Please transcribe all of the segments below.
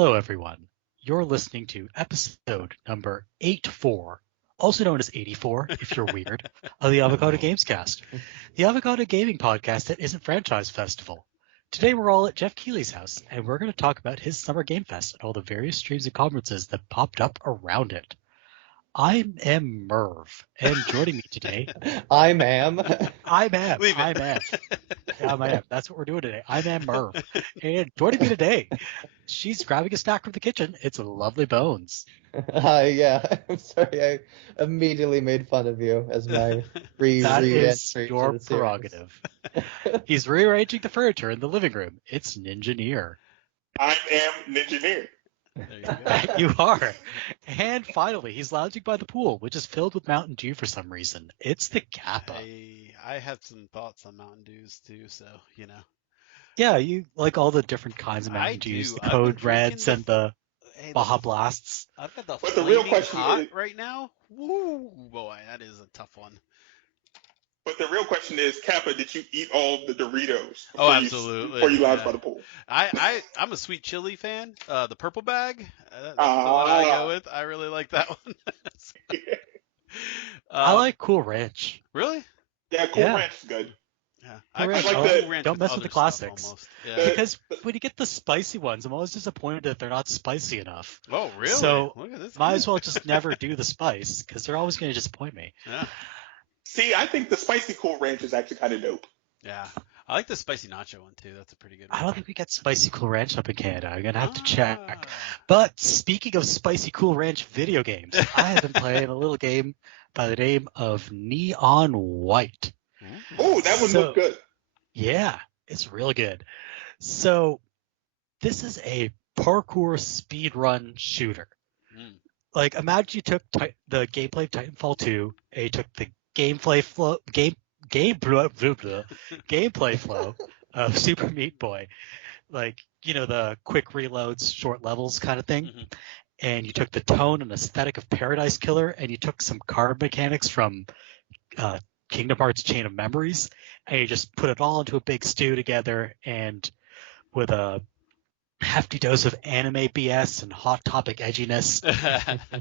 Hello, everyone. You're listening to episode number 84, also known as 84, if you're weird, of the Avocado Gamescast, the Avocado Gaming podcast that isn't Franchise Festival. Today we're all at Jeff Keighley's house, and we're going to talk about his Summer Game Fest and all the various streams and conferences that popped up around it. I am Merve, and joining me today... I'm Am. I'm Am. That's what we're doing today. I'm Am Merve. And joining me today, she's grabbing a snack from the kitchen. It's Lovely Bones. Yeah. I'm sorry. I immediately made fun of you as my That is your prerogative. He's rearranging the furniture in the living room. It's Ninjaneer. I am Ninjaneer. There you go. You are. And finally, he's lounging by the pool, which is filled with Mountain Dew for some reason. It's the Kappa. I have some thoughts on Mountain Dews too, so, you know. Yeah, you like all the different kinds of Mountain Dews, the Code Reds and the Baja Blasts. I've got the But the real question hot is, right now. Woo, boy, that is a tough one. But the real question is, Kappa, did you eat all the Doritos? Oh, absolutely. Before you lounged by the pool. I'm a sweet chili fan. The purple bag. That's the one I go with. I really like that one. I like Cool Ranch. Really? Yeah, Cool Ranch is good. Yeah, I like Cool Ranch. Don't mess with the classics. Yeah. Because when you get the spicy ones, I'm always disappointed that they're not spicy enough. Oh, really? So look at this. Might as well just never do the spice, because they're always going to disappoint me. Yeah. See, I think the spicy Cool Ranch is actually kind of dope. Yeah. I like the spicy nacho one too. That's a pretty good one. I don't think we get spicy Cool Ranch up in Canada. I'm going to have to check. But speaking of spicy Cool Ranch video games, I have been playing a little game by the name of Neon White. Oh, that one looked good. Yeah, it's real good. So this is a parkour speedrun shooter. Like, imagine you took the gameplay of Titanfall 2, and you took the gameplay flow of Super Meat Boy, like, you know, the quick reloads, short levels kind of thing, and you took the tone and aesthetic of Paradise Killer, and you took some card mechanics from Kingdom Hearts Chain of Memories, and you just put it all into a big stew together, and with a hefty dose of anime BS and hot topic edginess,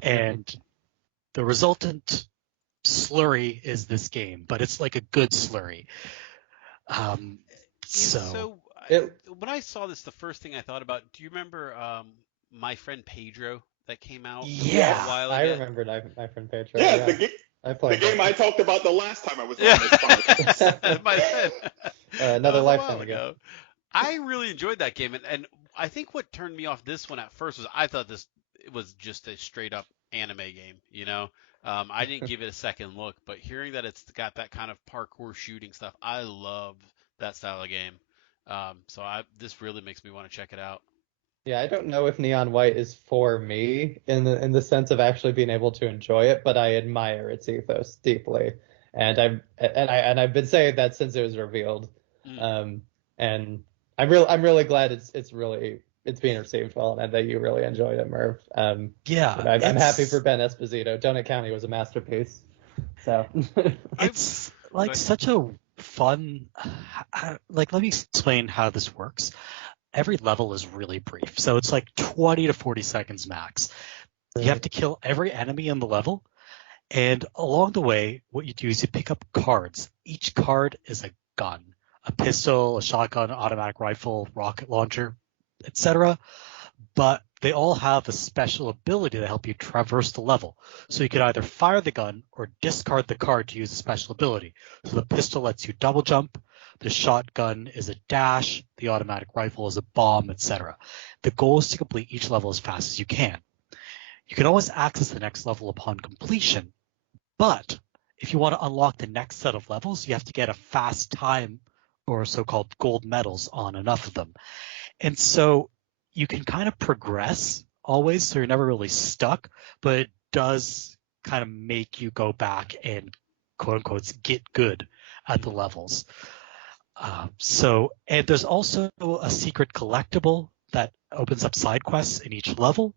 and the resultant slurry is this game, but it's like a good slurry. When I saw this, the first thing I thought about, do you remember My Friend Pedro that came out a while ago? I remember My Friend Pedro. Yeah, the game I talked about the last time I was on this podcast. It might have been. Another lifetime ago. I really enjoyed that game, and I think what turned me off this one at first was I thought it was just a straight up anime game, you know. I didn't give it a second look, but hearing that it's got that kind of parkour shooting stuff, I love that style of game. So this really makes me want to check it out. Yeah, I don't know if Neon White is for me in the sense of actually being able to enjoy it, but I admire its ethos deeply, and I've been saying that since it was revealed. And I'm really glad it's being received well, and that you really enjoyed it, Merv. I'm happy for Ben Esposito. Donut County was a masterpiece. So it's like such a fun. Like, let me explain how this works. Every level is really brief, so it's like 20 to 40 seconds max. You have to kill every enemy in the level, and along the way, what you do is you pick up cards. Each card is a gun. A pistol, a shotgun, automatic rifle, rocket launcher, etc. But they all have a special ability to help you traverse the level. So you can either fire the gun or discard the card to use a special ability. So the pistol lets you double jump, the shotgun is a dash, the automatic rifle is a bomb, etc. The goal is to complete each level as fast as you can. You can always access the next level upon completion, but if you want to unlock the next set of levels, you have to get a fast time or so-called gold medals on enough of them. And so you can kind of progress always, so you're never really stuck, but it does kind of make you go back and quote-unquote get good at the levels. And there's also a secret collectible that opens up side quests in each level.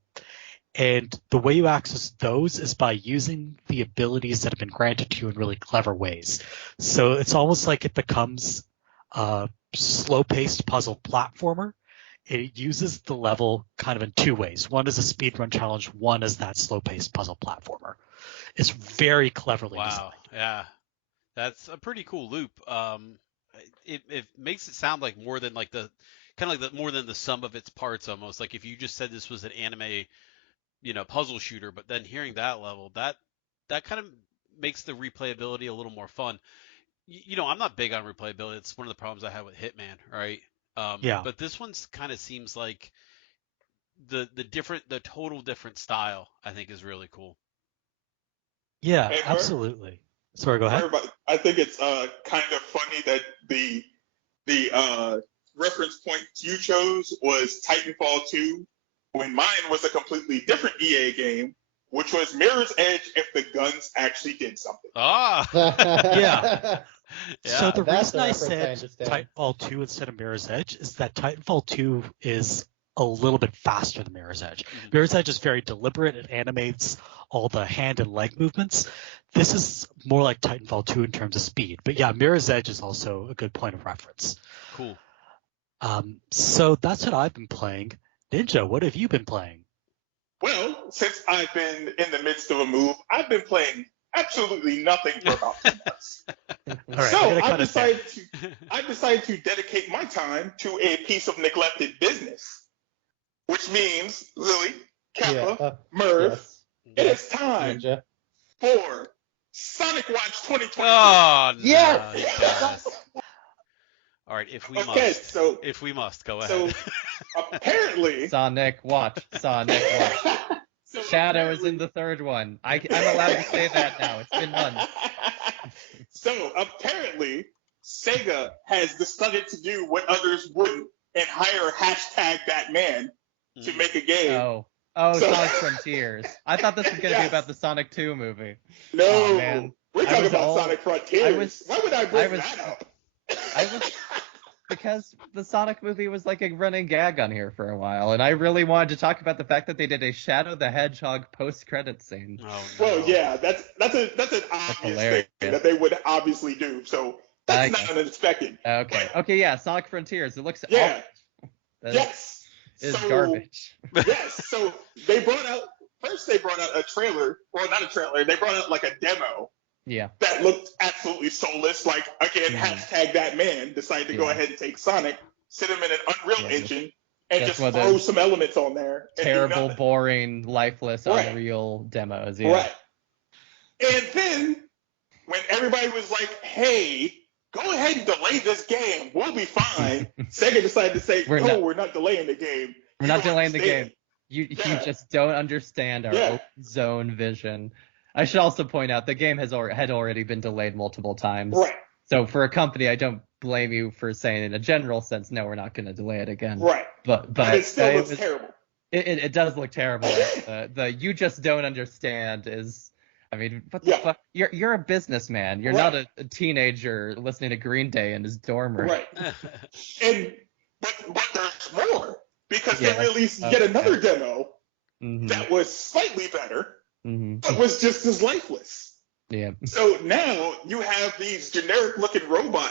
And the way you access those is by using the abilities that have been granted to you in really clever ways. So it's almost like it becomes a slow-paced puzzle platformer it uses the level kind of in two ways. One is a speedrun challenge, one is that slow-paced puzzle platformer. It's very cleverly designed. Wow. Yeah. That's a pretty cool loop. It makes it sound like more than like the kind of like the more than the sum of its parts almost. Like if you just said this was an anime, puzzle shooter, but then hearing that level, that kind of makes the replayability a little more fun. I'm not big on replayability. It's one of the problems I have with Hitman, right? Yeah. But this one's kind of seems like the total different style, I think, is really cool. Yeah, Hey, absolutely. Sorry, go ahead. I think it's kind of funny that the reference point you chose was Titanfall 2, when mine was a completely different EA game, which was Mirror's Edge if the guns actually did something. Ah, Yeah. So the That's reason a I reference I said understand. Titanfall 2 instead of Mirror's Edge is that Titanfall 2 is a little bit faster than Mirror's Edge. Mhm. Mirror's Edge is very deliberate. It animates all the hand and leg movements. This is more like Titanfall 2 in terms of speed. But yeah, Mirror's Edge is also a good point of reference. cool. So that's what I've been playing. Ninja, what have you been playing? Well, since I've been in the midst of a move, I've been playing absolutely nothing for about 2 months. All right, So I'm gonna I cut it there. decided to dedicate my time to a piece of neglected business, which means, Lily, Kappa, Merve, Yes. it is time Ninja. for Sonic Watch 2022. Oh, no. Yes! Yes. All right, if we must, go so ahead. apparently, Sonic Watch. Sonic Watch. so Shadow is apparently- in the third one. I'm allowed to say that now. It's been months. So apparently, Sega has decided to do what others wouldn't and hire #Batman to make a game. Oh, So- Sonic Frontiers. I thought this was going to be Yes. about the Sonic 2 movie. No, Oh, man. we're I talking was about all- Sonic Frontiers. Why would I bring that up? Because the Sonic movie was like a running gag on here for a while, and I really wanted to talk about the fact that they did a Shadow the Hedgehog post-credit scene. Oh, no. Well, yeah, that's an obvious hilarious. thing that they would obviously do. So that's not unexpected. Okay, yeah, Sonic Frontiers. It looks Yeah. awful. Yes. It's So- garbage. Yes. So they brought out a trailer. Well, not a trailer. They brought out like a demo Yeah. that looked absolutely soulless. Like, again, Mhm. #Batman decided to go Yeah. ahead and take Sonic, sit him in an Unreal Yeah. Engine, and Just just one of throw those some elements on there. And do Terrible, nothing. boring, lifeless, Right. unreal demos. Yeah. Right. And then when everybody was like, hey, go ahead and delay this game. We'll be fine. Sega decided to say, We're we're not delaying the game. We're You not don't delaying the understand." game. You Yeah. just don't understand our Yeah. open zone vision. I should also point out the game had already been delayed multiple times. Right. So for a company, I don't blame you for saying in a general sense, no, we're not going to delay it again. Right. But But it still looks was- terrible. It does look terrible. The you just don't understand is, I mean, what the Yeah. fuck? You're a businessman. You're Right. not a teenager listening to Green Day in his dorm room. Right. But there's more. Because Yeah. they released Okay. yet another demo Mm-hmm. that was slightly better, Mm-hmm. but was just as lifeless. Yeah. So now you have these generic looking robot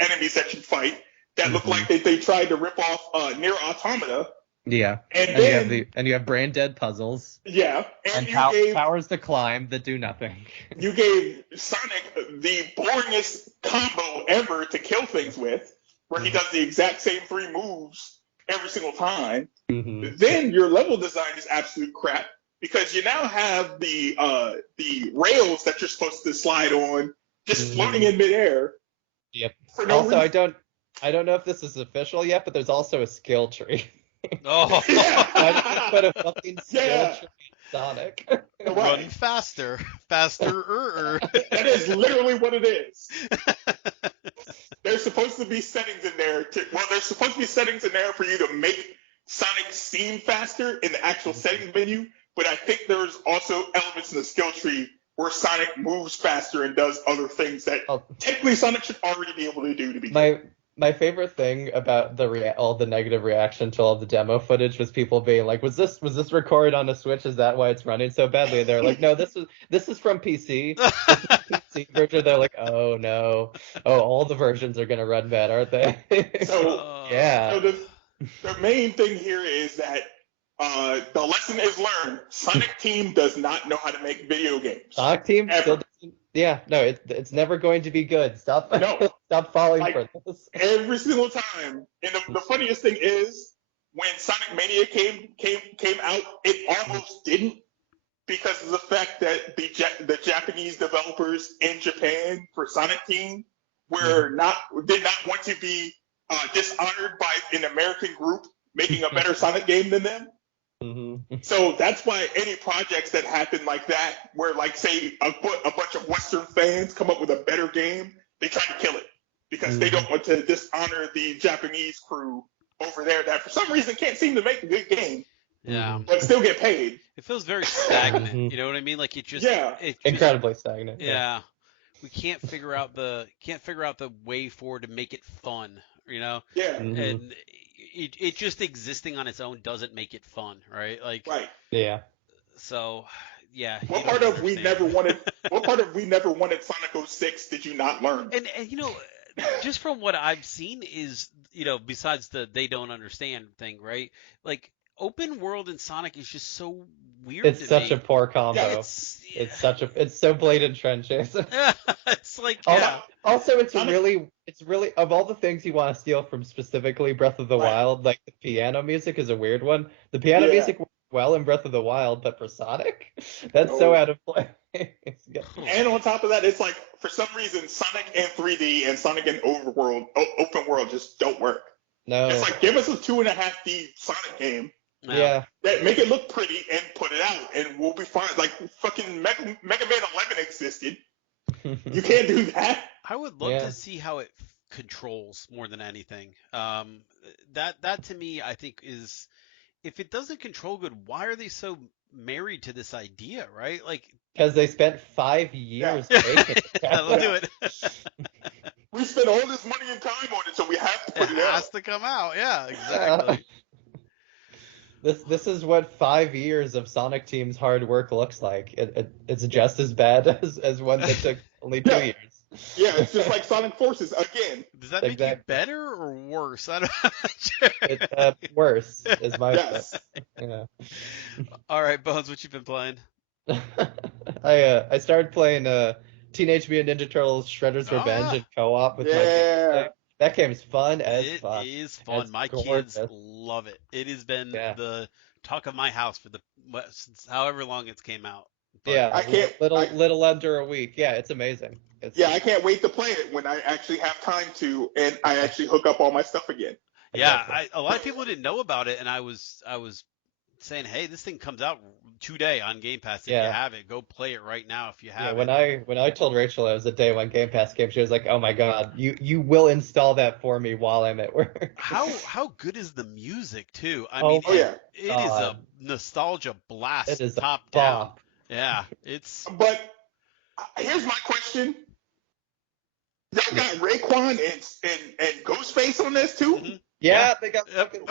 enemies that you fight that look Mhm. like they tried to rip off Near Automata. Yeah. And And then you have brain dead puzzles yeah, and and you gave powers to climb that do nothing. you gave Sonic the boringest combo ever to kill things with, where he does the exact same 3 moves every single time. Mm-hmm. Then your level design is absolute crap because you now have the rails that you're supposed to slide on just Mhm. floating in midair. Yep. For no Also, reason. I don't know if this is official yet, but there's also a skill tree. Oh, Why did they put a fucking skill Yeah. tree in Sonic? Right. run faster, faster. That is literally what it is. There's supposed to be settings in there. There's supposed to be settings in there for you to make Sonic seem faster in the actual settings menu. But I think there's also elements in the skill tree where Sonic moves faster and does other things that Oh, technically Sonic should already be able to do to be. my My favorite thing about all the negative reaction to all the demo footage was people being like, "Was this recorded on a Switch? Is that why it's running so badly?" And they're like, "No, this is from PC. This is the PC version." They're like, "Oh no, oh all the versions are gonna run bad, aren't they?" So, Yeah. so the main thing here is that the lesson is learned. Sonic Team does not know how to make video games. Sonic Team Ever. still doesn't. Yeah, no, it's never going to be good. Stop, No. stop falling Like, for this. every single time. And the funniest thing is, when Sonic Mania came out, it almost didn't, because of the fact that the Japanese developers in Japan for Sonic Team did not want to be dishonored by an American group making a better Sonic game than them. Mm-hmm. So that's why any projects that happen like that, where like say a bunch of Western fans come up with a better game, they try to kill it because they don't want to dishonor the Japanese crew over there that for some reason can't seem to make a good game, Yeah. but still get paid. It feels very stagnant. You know what I mean? Like it just Incredibly stagnant. Yeah. We can't figure out the way forward to make it fun, you know? Yeah. And it just existing on its own doesn't make it fun, right? Like Right. Yeah. So, yeah. What part of we never wanted Sonic 06 did you not learn? And you know, just from what I've seen is, you know, besides the they don't understand thing, right? Like open world in Sonic is just so weird. It's such me. a poor combo. Yeah, It's so blatant trenches. It's like Also, it's really of all the things you want to steal from specifically Breath of the Wild, like the piano music is a weird one. The piano music works well in Breath of the Wild, but for Sonic, that's so out of place. And on top of that, it's like for some reason Sonic in 3D and Sonic in open world just don't work. No. It's like give us a 2.5D Sonic game. Yeah. That make it look pretty and put it out, and we'll be fine. Like fucking Mega Man 11 existed. You can't do that. I would love to see how it controls more than anything. That to me, I think is, if it doesn't control good, why are they so married to this idea, right? Like because they spent 5 years making it. They'll do it. We spent all this money and time on it, so we have to put it out. It has to come out. Yeah, exactly. This is what 5 years of Sonic Team's hard work looks like. It's just as bad as one that took only 2 years. Yeah, it's just like Sonic Forces again. Does that make it better or worse? I'm not sure. It's worse, is my guess. Yeah. All right, Bones, what you been playing? I started playing Teenage Mutant Ninja Turtles Shredder's Revenge in co-op with my kids. That game's fun as fuck. It is fun. It's my gorgeous. Kids love it. It has been the talk of my house for since however long it's came out. But I can't. Little under a week. Yeah, it's amazing. I can't wait to play it when I actually have time to, and I actually hook up all my stuff again. Yeah, a lot of people didn't know about it, and I was saying, hey, this thing comes out today on Game Pass. If you have it, go play it right now if you have it. When I told Rachel it was a day one Game Pass game, she was like, "Oh my god, you will install that for me while I'm at work." How good is the music too? I mean, it is a nostalgia blast. It is top down. Yeah, it's. But here's my question. Y'all got Raekwon and Ghostface on this too? Mm-hmm. Yeah, they got fucking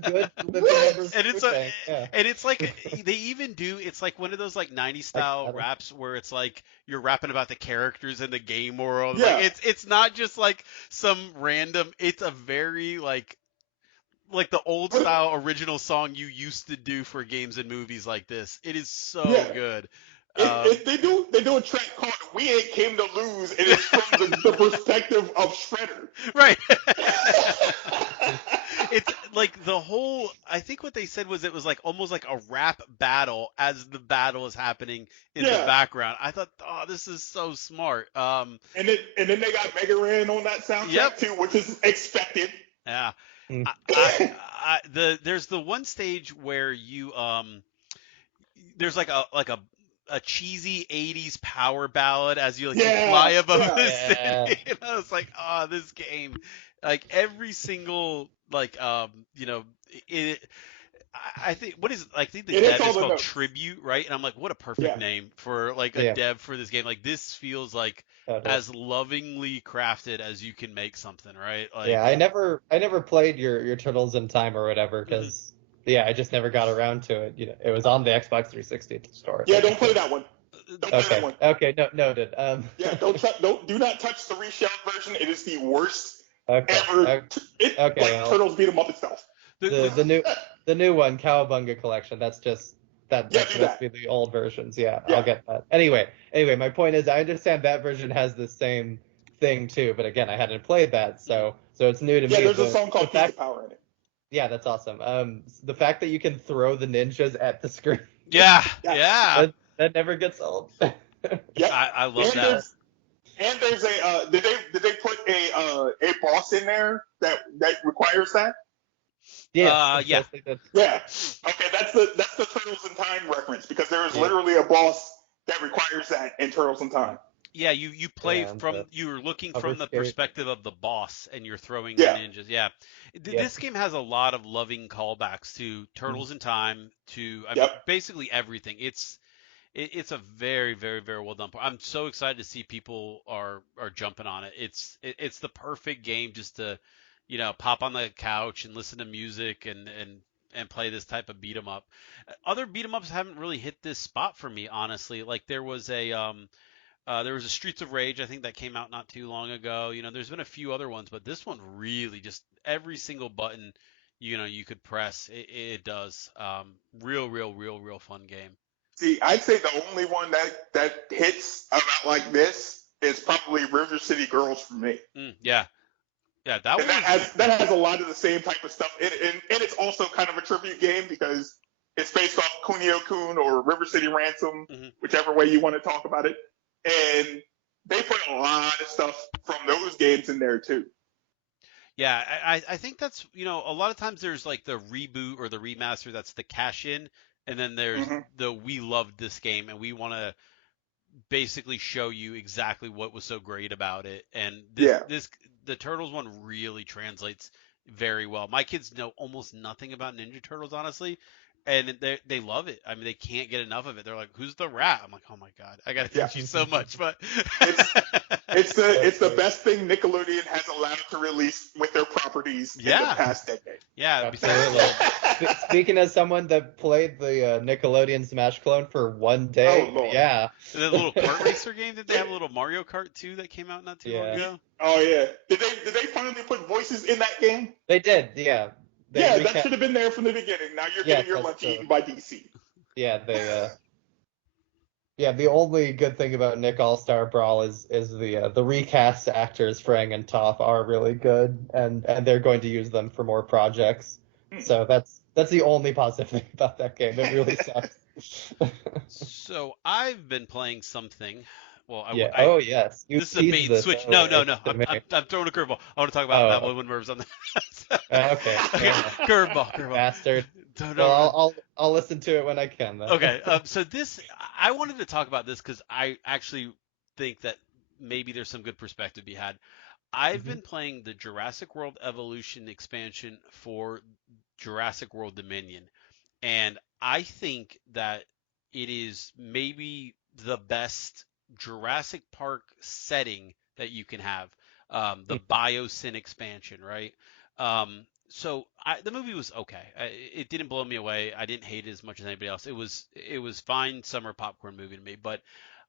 good members. And it's like they even do. It's like one of those like 90s style raps where it's like you're rapping about the characters in the game world. Yeah. Like it's not just like some random. It's a very like the old style original song you used to do for games and movies like this. It is so good. They do a track called "We Ain't Came to Lose," and it's from the perspective of Shredder. Right. It's like the whole. I think what they said was it was like almost like a rap battle as the battle is happening in the background. I thought, oh, this is so smart. And then they got Mega Man on that soundtrack too, which is expected. Yeah. There's the one stage where you there's like a cheesy 80s power ballad as you fly above the city. And I was like, oh, this game, like every single I think the dev is called Tribute, right? And I'm like, what a perfect name for like a dev for this game. Like this feels like as lovingly crafted as you can make something, right? Like, Yeah, I never played your Turtles in Time or whatever because I just never got around to it. It was on the Xbox 360 at the store. Yeah, don't play that one. Don't play that one. Okay, no, noted. Yeah, do not touch the reshelled version. It is the worst Okay. ever. Turtles beat 'em up itself. The new one, Cowabunga Collection. That's just that's Yeah, supposed to be the old versions. Yeah, I'll get that. Anyway, my point is, I understand that version has the same thing too, but again, I hadn't played that, so it's new to me. Yeah, there's a song called Piece of Power in it. Yeah, that's awesome. The fact that you can throw the ninjas at the screen. Yeah. That never gets old. Yeah, I love that. And there's a did they put a boss in there that requires that? Yeah. Yeah. Yeah. Okay, that's the Turtles in Time reference because there is literally a boss that requires that in Turtles in Time. Yeah, you play you're looking from the perspective of the boss and you're throwing Yeah. the ninjas. Yeah. This game has a lot of loving callbacks to Turtles in Time, to basically everything. It's a very, very, very well done. I'm so excited to see people are jumping on it. It's the perfect game just to, pop on the couch and listen to music and play this type of beat 'em up. Other beat 'em ups haven't really hit this spot for me, honestly. Like there was a Streets of Rage, I think, that came out not too long ago. There's been a few other ones, but this one really just every single button, you could press, it does. Real fun game. See, I'd say the only one that hits about like this is probably River City Girls for me. Yeah, that one. That has a lot of the same type of stuff, and it's also kind of a tribute game because it's based off Kunio-kun or River City Ransom, whichever way you want to talk about it, and they put a lot of stuff from those games in there too. Yeah, I think that's a lot of times there's like the reboot or the remaster that's the cash in. And then there's the we loved this game and we want to basically show you exactly what was so great about it. And the Turtles one really translates very well. My kids know almost nothing about Ninja Turtles, honestly, and they love it. I mean, they can't get enough of it. They're like, "Who's the rat?" I'm like, "Oh my god, I gotta teach you so much." But it's the best thing Nickelodeon has allowed to release with their properties in the past decade. Yeah, Speaking as someone that played the Nickelodeon Smash clone for one day, and the little kart racer game, did they have a little Mario Kart 2 that came out not too long ago? Oh yeah, did they finally put voices in that game? They did, yeah. That should have been there from the beginning. Now you're getting your lunch eaten by DC. Yeah, the only good thing about Nick All-Star Brawl is the recast actors Frang and Toph are really good, and they're going to use them for more projects. So that's the only positive thing about that game. It really sucks. So I've been playing something. Well, yes. This is a bait and switch. No. I'm throwing a curveball. I want to talk about that when Merve's on there. Okay. Curveball. Bastard. Well, I'll listen to it when I can, though. Okay. So I wanted to talk about this because I actually think that maybe there's some good perspective to be had. I've been playing the Jurassic World Evolution expansion for Jurassic World Dominion, and I think that it is maybe the best Jurassic Park setting that you can have, the Biosyn expansion, right? So the movie was okay. It didn't blow me away. I didn't hate it as much as anybody else. It was fine summer popcorn movie to me, but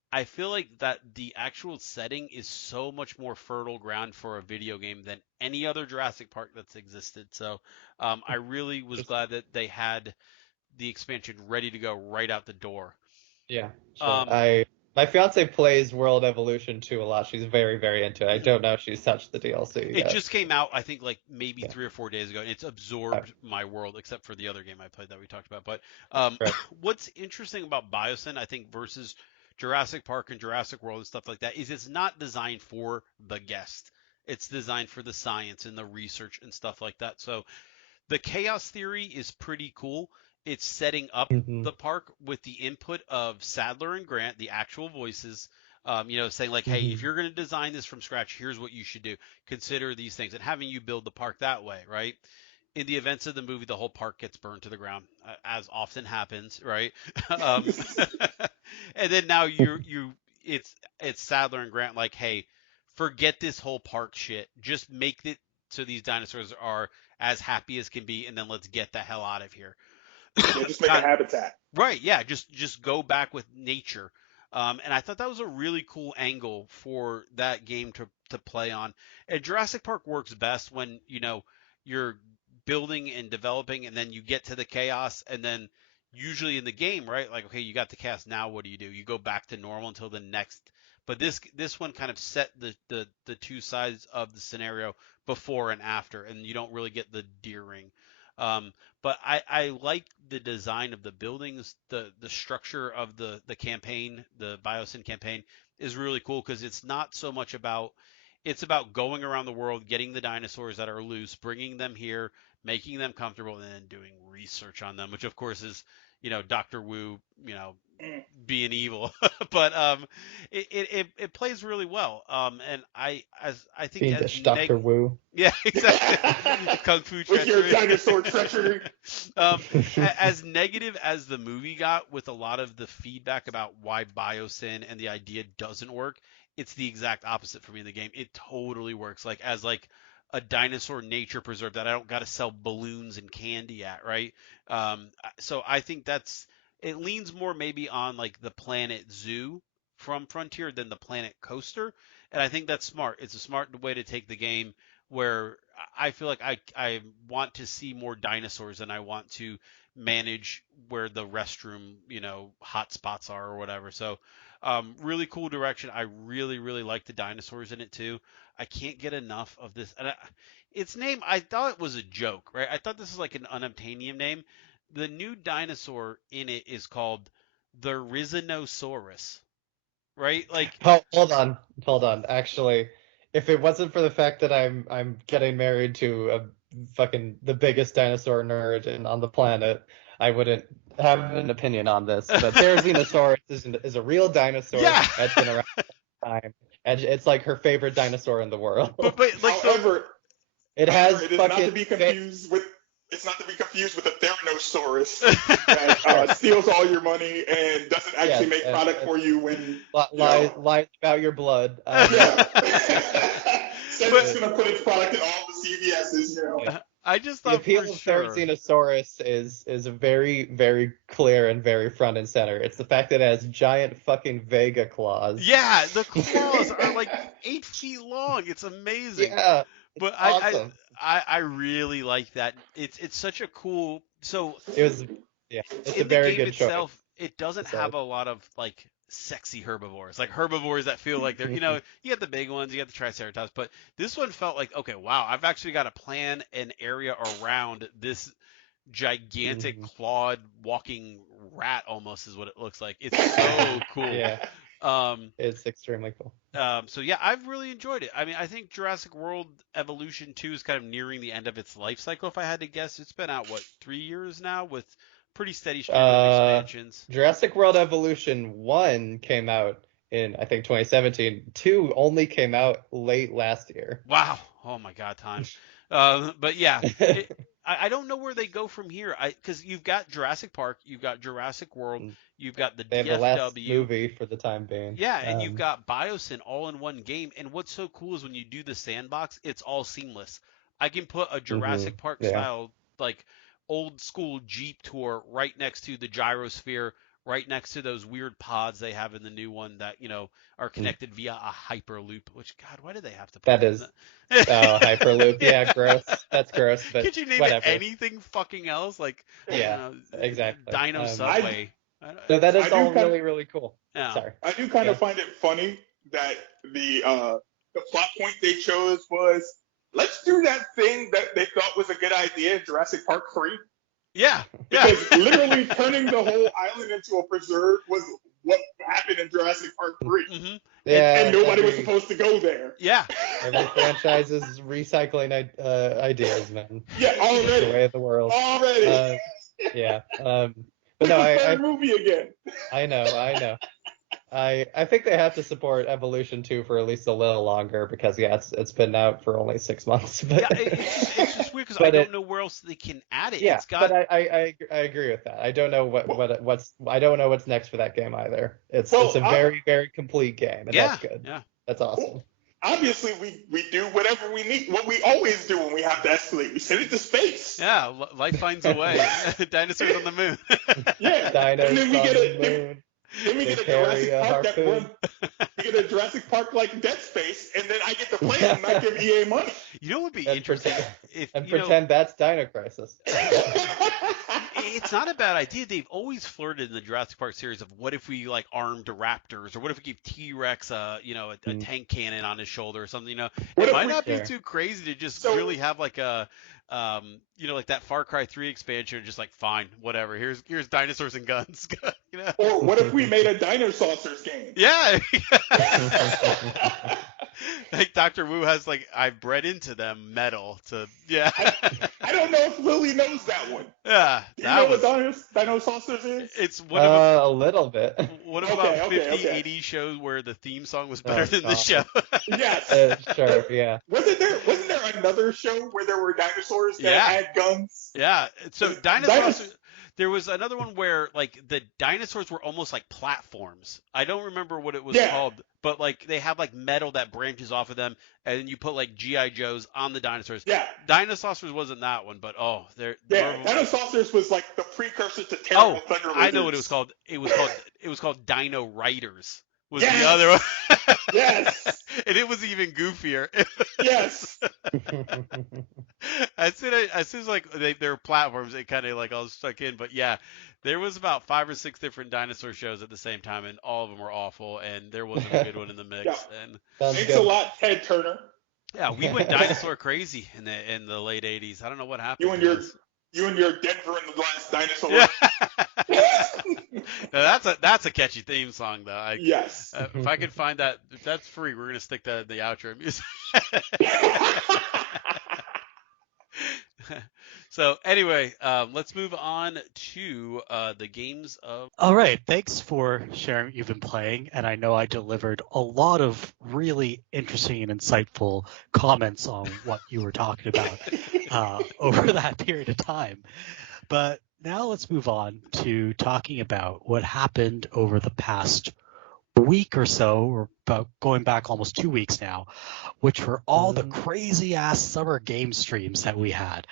I feel like that the actual setting is so much more fertile ground for a video game than any other Jurassic Park that's existed. So I really was glad that they had the expansion ready to go right out the door. Yeah, sure. My fiance plays World Evolution 2 a lot. She's very, very into it. I don't know if she's touched the DLC yet. It just came out, I think, like maybe 3 or 4 days ago, and it's absorbed my world, except for the other game I played that we talked about. But what's interesting about Biosyn, I think, versus Jurassic Park and Jurassic World and stuff like that, is it's not designed for the guest. It's designed for the science and the research and stuff like that. So the chaos theory is pretty cool. It's setting up the park with the input of Sadler and Grant, the actual voices, saying like, hey, if you're going to design this from scratch, here's what you should do. Consider these things, and having you build the park that way, right? In the events of the movie, the whole park gets burned to the ground, as often happens, right? And then now it's Sadler and Grant like, hey, forget this whole park shit. Just make it so these dinosaurs are as happy as can be, and then let's get the hell out of here. Yeah, just make a habitat. Right, yeah, just go back with nature. And I thought that was a really cool angle for that game to play on. And Jurassic Park works best when, you're building and developing and then you get to the chaos and then usually in the game, right? Like, okay, you got the chaos, now what do? You go back to normal until the next. But this one kind of set the two sides of the scenario before and after, and you don't really get the deering. But I like the design of the buildings, the structure of the campaign, the Biosyn campaign is really cool because it's not so much about it's about going around the world, getting the dinosaurs that are loose, bringing them here, making them comfortable, and then doing research on them, which of course is, Dr. Wu, being evil. But it plays really well. And I think Fiendish Dr. Wu. Yeah, exactly. Kung Fu With your treachery. dinosaur treachery. As negative as the movie got with a lot of the feedback about why Biosyn and the idea doesn't work, it's the exact opposite for me in the game. It totally works. Like as like a dinosaur nature preserve that I don't got to sell balloons and candy at, right? So I think it leans more maybe on like the Planet Zoo from Frontier than the Planet Coaster, and I think that's smart. It's a smart way to take the game where I feel like I want to see more dinosaurs and I want to manage where the restroom, hot spots are or whatever. So really cool direction. I really, really like the dinosaurs in it too. I can't get enough of this. And its name, I thought it was a joke, right? I thought this was like an unobtainium name. The new dinosaur in it is called the Rhizinosaurus, right? Like, Hold on. Actually, if it wasn't for the fact that I'm getting married to a the biggest dinosaur nerd on the planet, I wouldn't have an opinion on this. But Therizinosaurus is a real dinosaur that's been around for a long time, and it's like her favorite dinosaur in the world. But like, However, it has it is fucking not to be confused with. It's not to be confused with a Theranosaurus that steals all your money and doesn't actually make product for you when lies about your blood. Yeah. Says it's going to put its product in all the CVSs. I just thought the appeal for of sure. Therizinosaurus is very, very clear and very front and center. It's the fact that it has giant fucking Vega claws. Yeah, the claws are like 8 feet long. It's amazing. Yeah. But awesome. I really like that. It's such a cool. So it's a very good itself, choice. it doesn't have a lot of like sexy herbivores, like herbivores that feel like they're, you got the big ones, you got the triceratops, but this one felt like, okay, wow, I've actually got to plan an area around this gigantic clawed walking rat, almost is what it looks like. It's so cool. Yeah. It's extremely cool. So yeah, I've really enjoyed it. I mean, I think Jurassic World Evolution 2 is kind of nearing the end of its life cycle. If I had to guess, it's been out 3 years now with pretty steady stream of expansions. Jurassic World Evolution 1 came out in, I think, 2017. 2 only came out late last year. Wow. Oh my God, time. But yeah, I don't know where they go from here. Because you've got Jurassic Park, you've got Jurassic World, you've got the they have DFW. the last movie for the time being. Yeah, and you've got Biosyn all in one game. And what's so cool is when you do the sandbox, it's all seamless. I can put a Jurassic Park style, like old school Jeep tour right next to the gyrosphere, right next to those weird pods they have in the new one that, are connected via a hyperloop, which, God, why did they have to put that is hyperloop. Yeah, gross. That's gross, but could you name whatever. it anything fucking else? Like, exactly. Dino Subway. So that is all really, really cool. Yeah. Sorry. I do kind of find it funny that the plot point they chose was, let's do that thing that they thought was a good idea in Jurassic Park 3. Yeah. Because literally turning the whole island into a preserve was what happened in Jurassic Park 3. Mm-hmm. Yeah, and nobody was supposed to go there. Yeah. Every franchise is recycling ideas, man. Yeah, already. It's the way of the world. Already. Yeah. But no, third movie again. I know. I think they have to support Evolution 2 for at least a little longer because it's been out for only 6 months. But Yeah, it's just weird because I but don't know where else they can add it. yeah, It's got but I agree with that. I don't know I don't know what's next for that game either. It's a very, very complete game, and yeah, that's good. yeah. That's awesome. Well, obviously, we do whatever we need, what we always do when we have to escalate. We send it to space. Yeah, life finds a way. Dinosaurs on the moon. Yeah, Dinos and then we on get the a moon. then we They get a carry Jurassic a Park that harpoon. we get a Jurassic Park like Dead Space, and then I get to play it and not give EA money. You know what would be And interesting pretend, pretend that's Dino Crisis. It's not a bad idea. They've always flirted in the Jurassic Park series of what if we like armed raptors, or what if we gave T-Rex a tank cannon on his shoulder or something. It might not be too crazy to just really have like a like that Far Cry 3 expansion, just like fine, whatever. Here's dinosaurs and guns. Or what if we made a Dinosaurs game? Yeah. Like Dr. Wu has like I've bred into them metal to I don't know if Lily knows that one. Yeah. Do you know what Dinosaurs is? It's one of a little bit. One of about 50, 80 shows where the theme song was better than the show. Yes. Sure, yeah. Wasn't there another show where there were dinosaurs that had guns? Yeah. So dinosaurs. There was another one where like the dinosaurs were almost like platforms. I don't remember what it was called, but like they have like metal that branches off of them, and then you put like GI Joes on the dinosaurs. Yeah. Dinosaurs wasn't that one, but Dinosaurs was like the precursor to Terrible Thunder Lizards. I know what it was called. It was called Dino Riders. Was the other one? Yes. And it was even goofier. Yes. As soon as like they were platforms, it kind of like all stuck in. But yeah, there was about 5 or 6 different dinosaur shows at the same time, and all of them were awful, and there wasn't a good one in the mix. Yeah. And thanks a lot, Ted Turner. Yeah, we went dinosaur crazy in the late '80s. I don't know what happened. You and your Denver and the Last Dinosaur. Yeah. Now, that's a catchy theme song though. Yes. If I could find that, if that's free, we're gonna stick that in the outro music. So anyway, let's move on to the games of. All right, thanks for sharing what you've been playing, and I know I delivered a lot of really interesting and insightful comments on what you were talking about over that period of time. But now let's move on to talking about what happened over the past week or so, or about going back almost 2 weeks now, which were all the crazy ass summer game streams that we had.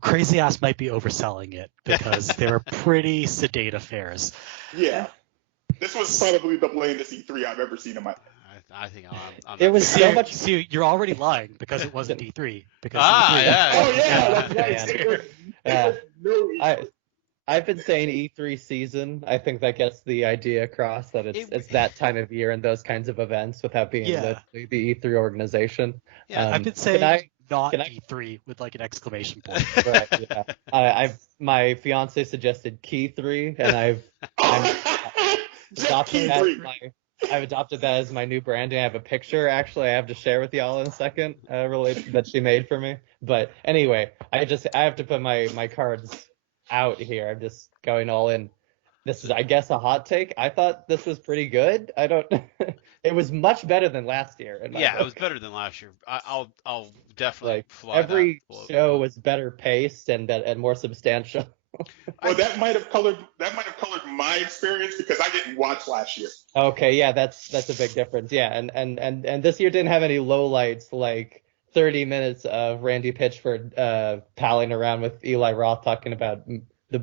Crazy ass might be overselling it because they were pretty sedate affairs. Yeah. This was probably the blandest E3 I've ever seen in my life. I think I'm it was so much. See, you're already lying because it wasn't E3. Because yeah. Oh yeah, that's right. I've been saying E3 season. I think that gets the idea across that it's that time of year and those kinds of events without being the E3 organization. Yeah, I've been saying not E3 with like an exclamation point. Right, yeah. My fiance suggested Key 3, and I've adopted that as my new branding. I have a picture actually I have to share with y'all in a second that she made for me. But anyway, I have to put my cards out here. I'm just going all in. This is, I guess, a hot take. I thought this was pretty good. It was much better than last year. It was better than last year. I'll definitely fly every show was better paced and more substantial. Well, that might have colored my experience because I didn't watch last year. Okay, yeah, that's a big difference. Yeah, and this year didn't have any lowlights like 30 minutes of Randy Pitchford palling around with Eli Roth talking about the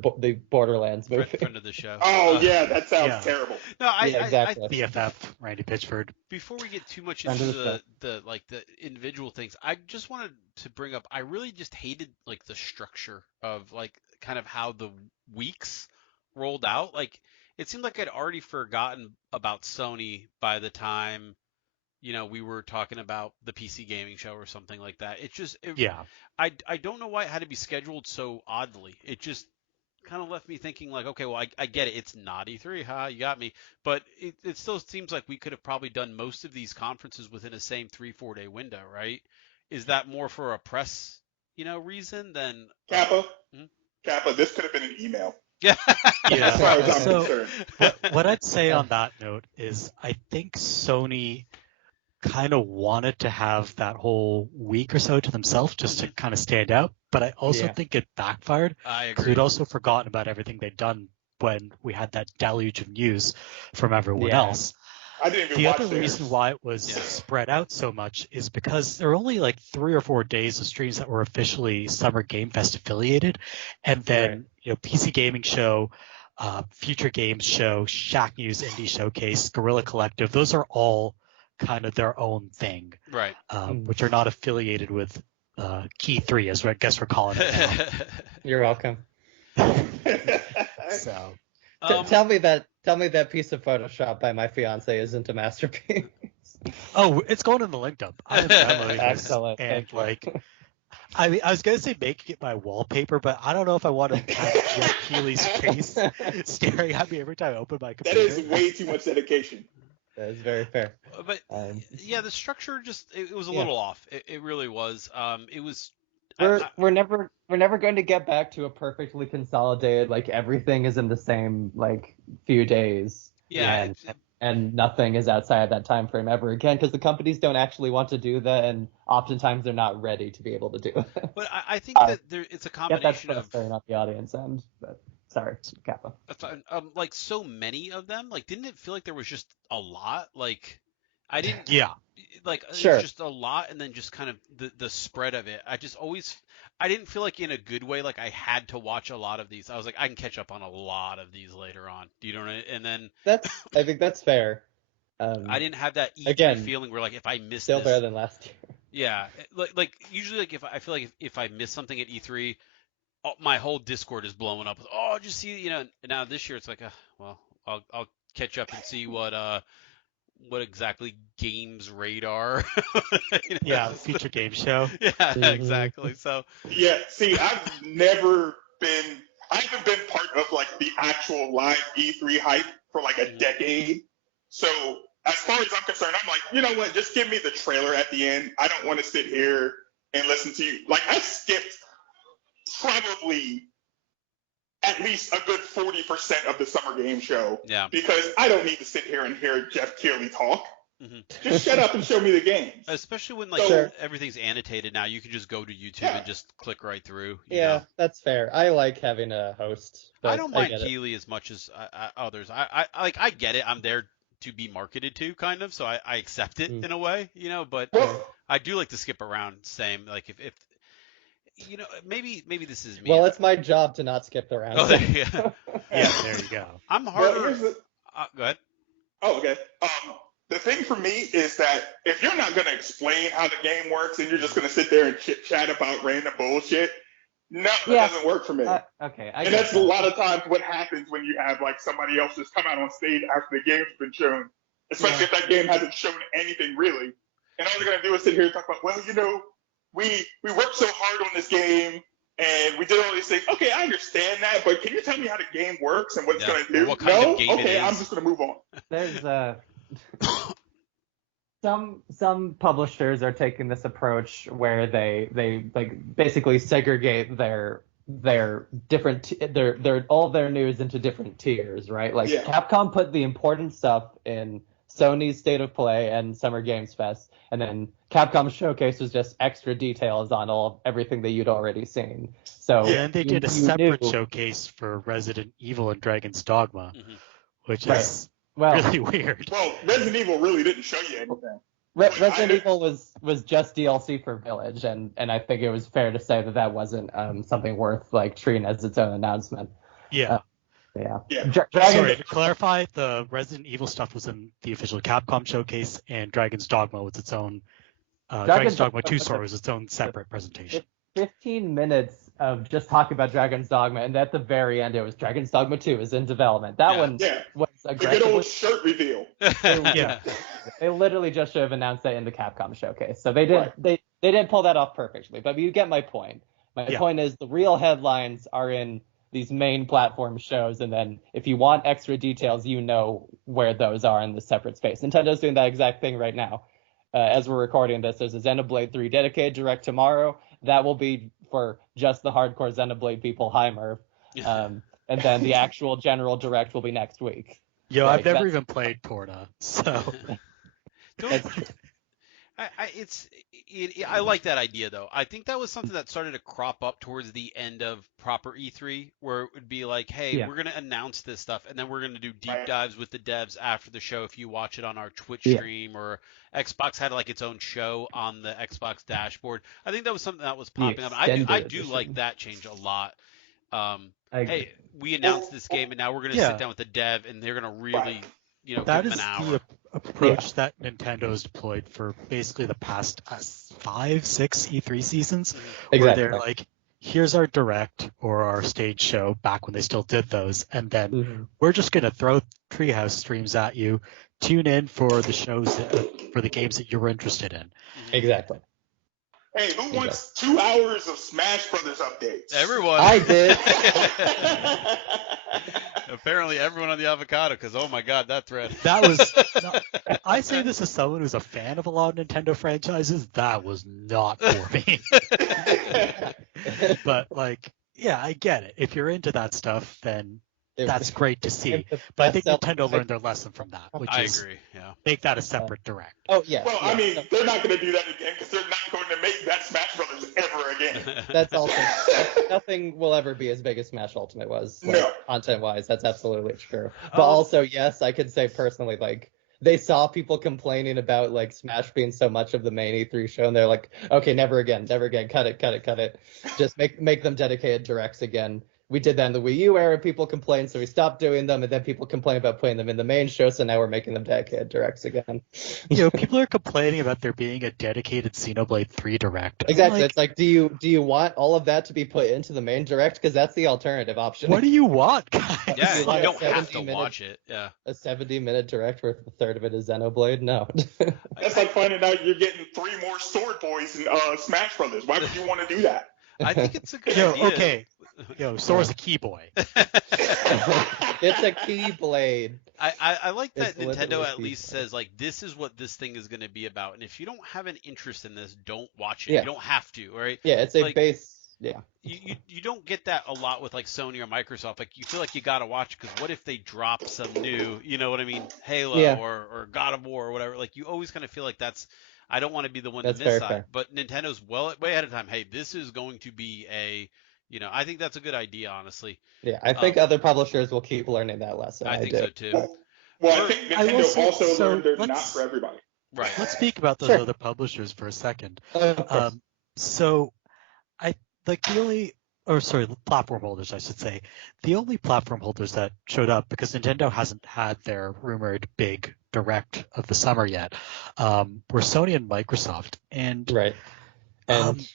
Borderlands movie. Friend of the show. Oh yeah, that sounds terrible. No, exactly. BFF Randy Pitchford. Before we get too much into the individual things, I just wanted to bring up. I really just hated like the structure of like kind of how the weeks rolled out. Like it seemed like I'd already forgotten about Sony by the time we were talking about the PC gaming show or something like that. I don't know why it had to be scheduled so oddly. It just kind of left me thinking like, okay, well, I get it. It's not E3, you got me. But it still seems like we could have probably done most of these conferences within the same 3-4 day window, right? Is that more for a press, reason than Kappa? Kappa, this could have been an email. Yeah. Yeah. As far as I'm So concerned. what I'd say on that note is I think Sony kind of wanted to have that whole week or so to themselves just to kind of stand out, but I also Yeah. think it backfired I because agree. we'd also forgotten about everything they'd done when we had that deluge of news from everyone Yeah. else. I didn't even The watch other theirs. reason why it was spread out so much is because there were only like 3 or 4 days of streams that were officially Summer Game Fest affiliated, and then PC Gaming Show, Future Games Show, Shack News Indie Showcase, Guerrilla Collective. Those are all kind of their own thing, Right. which are not affiliated with Key 3, as I guess we're calling it now. You're welcome. So Tell me that piece of Photoshop by my fiance isn't a masterpiece. oh, it's going in the Linkdump. I'm downloading this, Excellent. and Thank you. like. I mean, I was gonna say making it my wallpaper, but I don't know if I want to have Jeff Keighley's face staring at me every time I open my That computer. is way too much dedication. That is very fair. But yeah, the structure just it was a Yeah. little off. It really was. It was. We're never going to get back to a perfectly consolidated, like everything is in the same like few days. Yeah. And nothing is outside of that time frame ever again, because the companies don't actually want to do that, and oftentimes they're not ready to be able to do it. But I think that it's a Yeah, that's combination of. frustrating on the audience end. But sorry, Kappa. That's fine. Like so many of them. Like, didn't it feel like there was just a lot? Like, I didn't. Yeah. Like, Sure. it was just a lot, and then just kind of the spread of it. I didn't feel like in a good way. Like I had to watch a lot of these. I was like, I can catch up on a lot of these later on. Do you know what I mean? And then I think that's fair. I didn't have that E3 again, feeling where like if I missed still this, better than last year. yeah, like usually like if I feel like if I miss something at E3, my whole Discord is blowing up with, oh, just see, now this year it's like, well, I'll catch up and see what exactly Games Radar. Yeah, Future Game Show. Yeah, exactly. So Yeah, see, I haven't been part of like the actual live E3 hype for like a decade. So as far as I'm concerned, I'm like, you know what? Just give me the trailer at the end. I don't want to sit here and listen to you. Like I skipped probably at least a good 40% of the Summer Game Show. Yeah. Because I don't need to sit here and hear Jeff Keighley talk. Mm-hmm. Just shut up and show me the games. Especially when like everything's annotated now, you can just go to YouTube and just click right through. You know? That's fair. I like having a host. But I don't mind Keighley as much as others. I get it. I'm there to be marketed to, kind of, so I accept it in a way, But I do like to skip around. Same, like if maybe this is me. Well, it's my job to not skip around. Oh, yeah, there you go. I'm harder. Go ahead. Oh, okay. The thing for me is that if you're not going to explain how the game works and you're just going to sit there and chit chat about random bullshit, no, that doesn't work for me. Okay. And that's a lot of times what happens when you have like somebody else just come out on stage after the game's been shown, especially if that game hasn't shown anything really. And all they're going to do is sit here and talk about, well, we worked so hard on this game and we did all these things. Okay, I understand that, but can you tell me how the game works and what it's going to do? What kind of game it is? I'm just going to move on. There's some publishers are taking this approach where they like basically segregate their different all their news into different tiers, right? Like Capcom put the important stuff in Sony's State of Play and Summer Games Fest, and then Capcom Showcase was just extra details on everything that you'd already seen. So and they did a separate showcase for Resident Evil and Dragon's Dogma, which is really weird. Well, Resident Evil really didn't show you anything. Resident Evil was just DLC for Village, and I think it was fair to say that wasn't something worth like treating as its own announcement. Yeah. Dragon... Sorry, to clarify, the Resident Evil stuff was in the official Capcom showcase, and Dragon's Dogma was its own. Dragon's Dogma 2 story was its own separate presentation. 15 minutes of just talking about Dragon's Dogma, and at the very end, it was Dragon's Dogma 2 is in development. That one was aggressive. The good old shirt reveal. They literally just should have announced that in the Capcom showcase. So they didn't. They didn't pull that off perfectly, but you get my point. My point is the real headlines are in these main platform shows, and then if you want extra details, where those are in the separate space. Nintendo's doing that exact thing right now. As we're recording this, there's a Xenoblade 3 dedicated direct tomorrow. That will be for just the hardcore Xenoblade people. Hi, Merve. and then the actual general direct will be next week. Yo, Like, I've never that's- even played Porta, so That's I like that idea though. I think that was something that started to crop up towards the end of proper E3, where it would be like, hey, Yeah. we're gonna announce this stuff, and then we're gonna do deep Right. dives with the devs after the show. If you watch it on our Twitch Yeah. stream, or Xbox had like its own show on the Xbox dashboard. I think that was something that was popping up. I extended do like edition. that change a lot. I agree. Hey, we announced this game, and now we're gonna Yeah. sit down with the dev, and they're gonna really, that give is them an the hour. approach that Nintendo has deployed for basically the past 5-6 E3 seasons, where Exactly. they're like, here's our direct or our stage show back when they still did those, and then Mhm. we're just going to throw Treehouse streams at you. Tune in for the shows for the games that you're interested in. Exactly. Hey, who wants 2 hours of Smash Brothers updates? Everyone. I did. Apparently, everyone on the avocado, because oh my god, that thread. That was. I say this as someone who's a fan of a lot of Nintendo franchises. That was not for me. But like, yeah, I get it. If you're into that stuff, then that's great to see. But I think Nintendo learned their lesson from that, which I is agree. Yeah. make that a separate direct. Oh yeah. Well, yeah. I mean, they're not going to do that again because they're not going to make that Smash Brothers ever again. That's also nothing will ever be as big as Smash Ultimate was, like, No. content-wise. That's absolutely true. But Oh. also, yes, I could say personally, like, they saw people complaining about like Smash being so much of the main E3 show, and they're like, okay, never again, cut it. Just make them dedicated directs again. We did that in the Wii U era. People complained, so we stopped doing them, and then people complained about putting them in the main show, so now we're making them dedicated directs again. People are complaining about there being a dedicated Xenoblade 3 direct. I'm Exactly. like, It's like, do you want all of that to be put into the main direct? Because that's the alternative option. what do you want, guys? Yeah, Like you don't have 70 to minutes. watch it. Yeah. A 70-minute direct where a third of it is Xenoblade? No. That's like finding out you're getting 3 more Sword Boys in Smash Brothers. Why would you want to do that? I think it's a good Yo, idea. okay. Yo, Sora's a key boy. It's a Keyblade. I like that It's literally Nintendo at people. least says like this is what this thing is going to be about, and if you don't have an interest in this, don't watch it. Yeah. You don't have to, right? Yeah, it's a Like- base. Yeah. You don't get that a lot with like Sony or Microsoft. Like you feel like you gotta watch because what if they drop some new, you know what I mean, Halo Yeah. or God of War or whatever. Like you always kind of feel like I don't want to be the one That's to miss very that. fair. But Nintendo's way ahead of time. Hey, this is going to be I think that's a good idea, honestly. Yeah. I think other publishers will keep learning that lesson. I think do. so too. Well, I think I will Nintendo say- also so learned they're let's- not for everybody. Right. Let's speak about those Sure. other publishers for a second. Of course. So I like platform holders, I should say. The only platform holders that showed up, because Nintendo hasn't had their rumored big direct of the summer yet, were Sony and Microsoft. And Right. And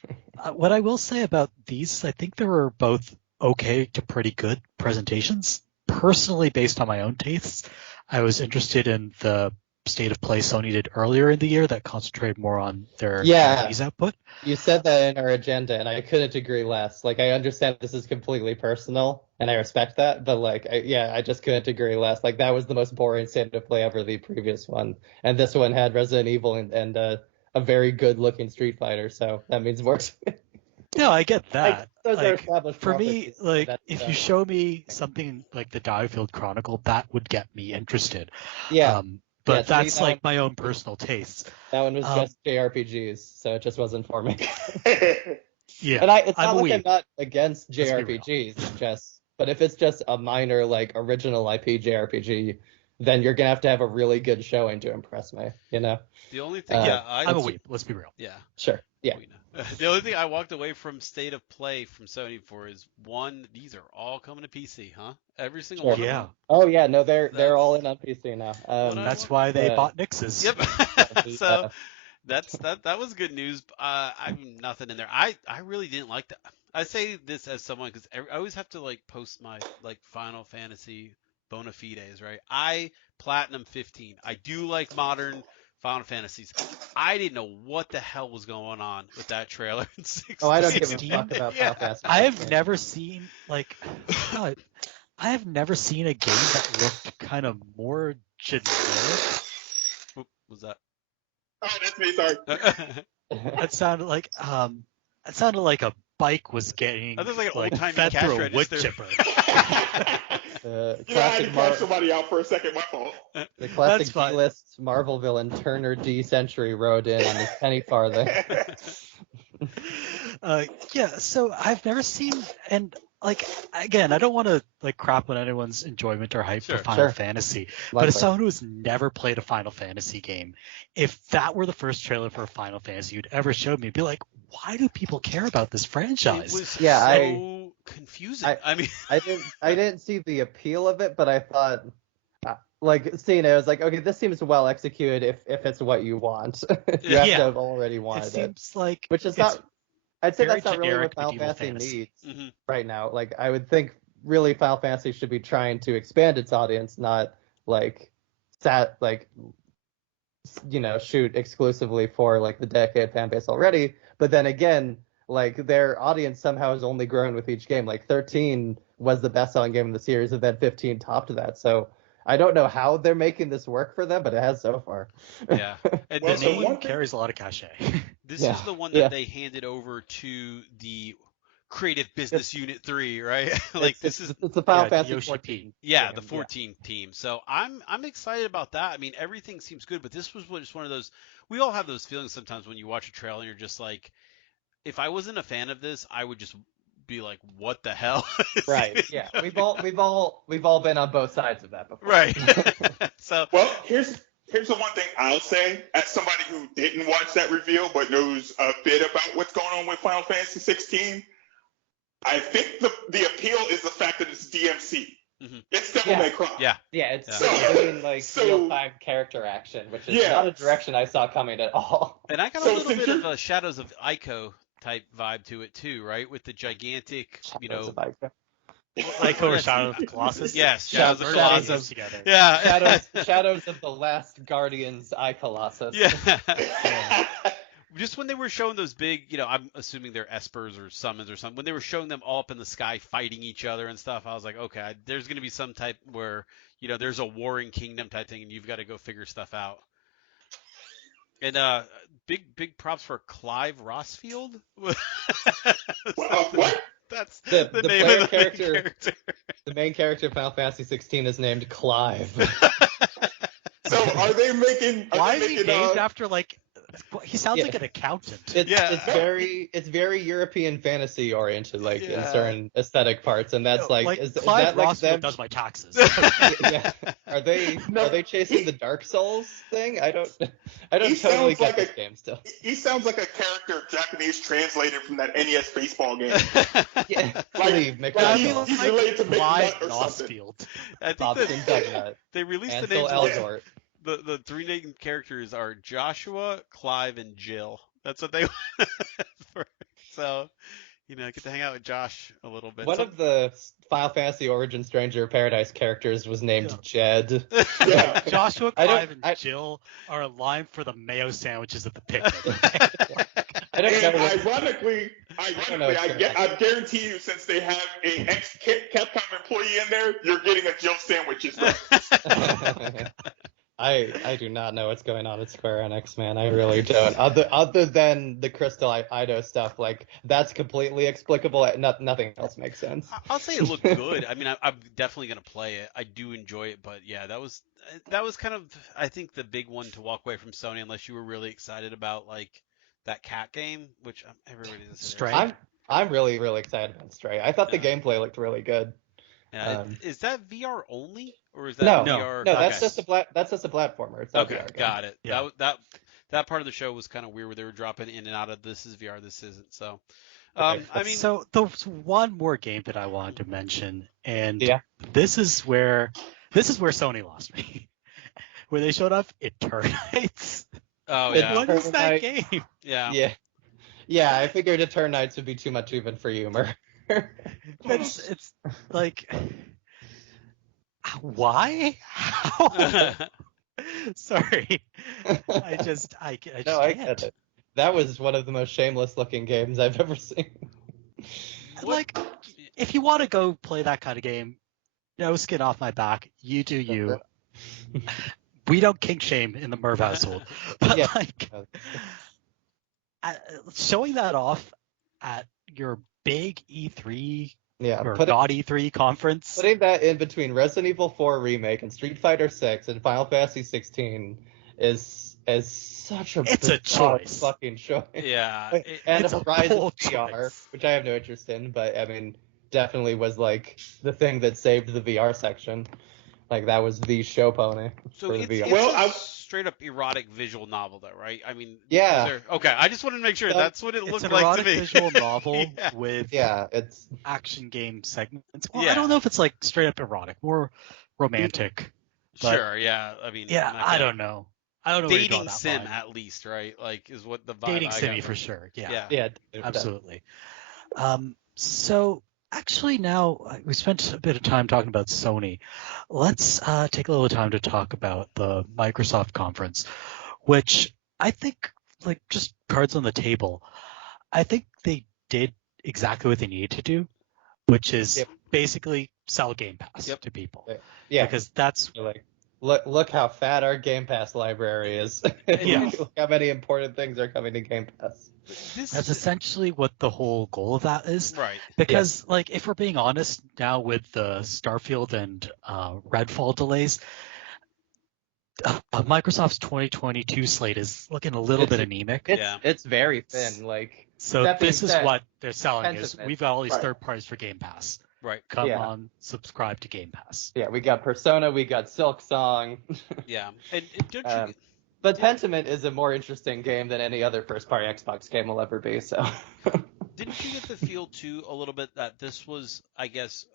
what I will say about these, I think they were both okay to pretty good presentations. Personally, based on my own tastes, I was interested in the state of play Sony did earlier in the year that concentrated more on their Yeah. Japanese output. you said that in our agenda, and I couldn't agree less. Like, I understand this is completely personal, and I respect that, but like, I just couldn't agree less. Like, that was the most boring state of play ever, the previous one, and this one had Resident Evil and a very good-looking Street Fighter, so that means more. No, I get that. Like, those are Like, established for me, properties, so like, that's, if you show me something like the Diefield Chronicle, that would get me interested. yeah, But Yeah, to me, that's that like my own personal tastes. that one was um, just JRPGs, so it just wasn't for me. Yeah. And it's I'm not a like I'm weeb. not against Let's be real. JRPGs, it's just, but if it's just a minor like original IP JRPG, then you're gonna have to have a really good showing to impress me, you know? The only thing, I'm a weeb. Let's be real. Yeah. Sure. Yeah. We know. The only thing I walked away from State of Play from Sony for is one. These are all coming to PC, huh? Every single Sure. one. Yeah. Of them? Oh yeah, no, they're That's- all in on PC now. That's why they uh, bought Nix's. Yep. Yeah. So that was good news. I mean, nothing in there. I really didn't like that. I say this as someone because I always have to like post my like Final Fantasy bona fides, right? I Platinum 15. I do like modern Final Fantasies. I didn't know what the hell was going on with that trailer in 16. Oh, I don't give a 16? fuck about Yeah. Final Fantasy. I have never seen God, I have never seen a game that looked kind of more generic. What was that? Oh, that's me. Sorry. It sounded like a Spike was getting That was like an like old-timey fed cash through a wood register. chipper. I had to catch somebody out for a second. My fault. The classic That's fine. D-list Marvel villain Turner D. Century rode in on his penny farthing. Yeah, so I've never seen, and like again, I don't want to like crap on anyone's enjoyment or hype Sure, for Final sure. Fantasy, but Likewise. as someone who's never played a Final Fantasy game, if that were the first trailer for a Final Fantasy you'd ever showed me, I'd be like, why do people care about this It franchise? was Yeah, so confusing. I mean, I didn't see the appeal of it, but I thought, like seeing it, I was like, okay, this seems well executed if it's what you want. You have Yeah. to have already It wanted it, seems like which is it's not. I'd say very that's not really generic what Final medieval Fantasy fantasy. needs right now. Like I would think really Final Fantasy should be trying to expand its audience, not like shoot exclusively for like the decade fan base already. But then again, like their audience somehow has only grown with each game. Like 13 was the best selling game in the series, and then 15 topped that. So I don't know how they're making this work for them, but it has so far. yeah. And Well, The so name one thing- carries a lot of cachet. this Yeah, is the one that yeah. they handed over to the Creative Business Unit 3, right? Like this is it's the Final yeah, Fantasy Yoshi 14. yeah, game, the 14 team. So I'm excited about that. I mean, everything seems good, but this was just one of those. We all have those feelings sometimes when you watch a trailer and you're just like, if I wasn't a fan of this, I would just be like, what the hell? Right. Yeah. We've all been on both sides of that before. Right. So Well, here's the one thing I'll say as somebody who didn't watch that reveal but knows a bit about what's going on with Final Fantasy 16. I think the appeal is the fact that it's DMC. Mhm. It's Devil Yeah. May Cry. yeah, Yeah, it's Yeah. doing like So- real-time character action, which is Yeah. not a direction I saw coming at all. and I got a So little since bit of you're- a Shadows of Ico type vibe to it too, right? With the gigantic, Like or yes, Shadow of the Colossus. yes, Shadows of Merge Shadows those Colossus. together. Yeah, Shadows of the Last Guardians, I Colossus. yeah. Just when they were showing those big, I'm assuming they're espers or summons or something. When they were showing them all up in the sky fighting each other and stuff, I was like, okay, there's going to be some type where, there's a warring kingdom type thing, and you've got to go figure stuff out. And big props for Clive Rossfield. What? That's The the name player of the main character. The main character of Final Fantasy 16 is named Clive. So are they making? Why is he named after like? He sounds Yeah. like an accountant. It's very European fantasy oriented, like in Yeah. certain aesthetic parts, and that's like is Clive that like Rossfield them? does my taxes. Yeah. Are they chasing the Dark Souls thing? I don't He totally sounds get like this a- game still. He sounds like a character Japanese translated from that NES baseball game. Yeah, Like- Steve like McDonald, he's related to Clive McNutt or something. Rossfield. I think Bobson that Dugnut, they released the Ansel names. Elgort. The three named characters are Joshua, Clive, and Jill. That's what they for. So, get to hang out with Josh a little bit. One of the Final Fantasy Origin Stranger of Paradise characters was named Jed. Yeah. Joshua, I don't- Clive, and Jill are a line for the mayo sandwiches at the picnic. I don't And know. what- ironically, don't know what's going on. I guarantee you, since they have a ex-Capcom employee in there, you're getting a Jill sandwiches. Right? I do not know what's going on at Square Enix, man. I really don't. Other than the Crystal Ido stuff, like that's completely explicable. Nothing else makes sense. I'll say it looked good. I mean, I'm definitely gonna play it. I do enjoy it, but yeah, that was kind of, I think, the big one to walk away from Sony, unless you were really excited about like that cat game, which everybody is. Stray. I'm really excited about Stray. I thought the Yeah. gameplay looked really good. Yeah, is that VR only, or is that No, VR? no, that's Okay. just a platformer. It's not Okay, VR game. got it. Yeah. That part of the show was kind of weird, where they were dropping in and out of this is VR, this isn't. So, Okay. I mean, so there's one more game that I wanted to mention, and Yeah. this is where Sony lost me. Where they showed off Eternites. oh It- yeah, What is that Eternite. game? yeah. Yeah. I figured Eternites would be too much even for humor. It's like, why? How? Sorry, I just No, I can't. get it. That was one of the most shameless looking games I've ever seen. Like, if you want to go play that kind of game, no skin off my back. You do you. We don't kink shame in the Merve household, but Yeah. like showing that off at your big E3 Yeah, or not E3 conference. putting that in between Resident Evil 4 remake and Street Fighter 6 and Final Fantasy 16 is such a It's a bizarre choice. fucking choice. Yeah, And it's a Horizon bold VR, choice. which I have no interest in, but I mean, definitely was like the thing that saved the VR section. Like that was the show pony so for the it's VR. Well, a straight up erotic visual novel, though, right? I mean, Yeah. Okay, I just wanted to make sure So, that's what it It's looked an like to erotic me. visual novel Yeah. with Yeah, it's action game segments. Well, I Yeah. don't know if it's like straight up erotic, more romantic. But Sure, yeah. I mean, yeah, I'm not I gonna... don't know. I don't know where to draw Dating that sim line. at least, right? Like, is what the vibe Dating I simmy got for from. sure. Yeah. yeah, Absolutely. So actually now we spent a bit of time talking about Sony. Let's take a little time to talk about the Microsoft conference, which I think, like, just cards on the table, I think they did exactly what they needed to do, which is basically sell Game Pass Yep. to people. Yeah, Because that's like look how fat our Game Pass library is. Yeah. Look how many important things are coming to Game Pass. That's essentially what the whole goal of that is. Right. Because, like, if we're being honest now with the Starfield and Redfall delays, Microsoft's 2022 slate is looking a little bit anemic. It's very thin. Like, So that being this is said, what they're selling is Pentiment. we've got all these Right. third parties for Game Pass. Right. Come Yeah. on, subscribe to Game Pass. Yeah, we got Persona, we got Silk Song. Yeah. And don't you... But Pentiment is a more interesting game than any other first-party Xbox game will ever be. So. Didn't you get the feel too a little bit that this was, I guess,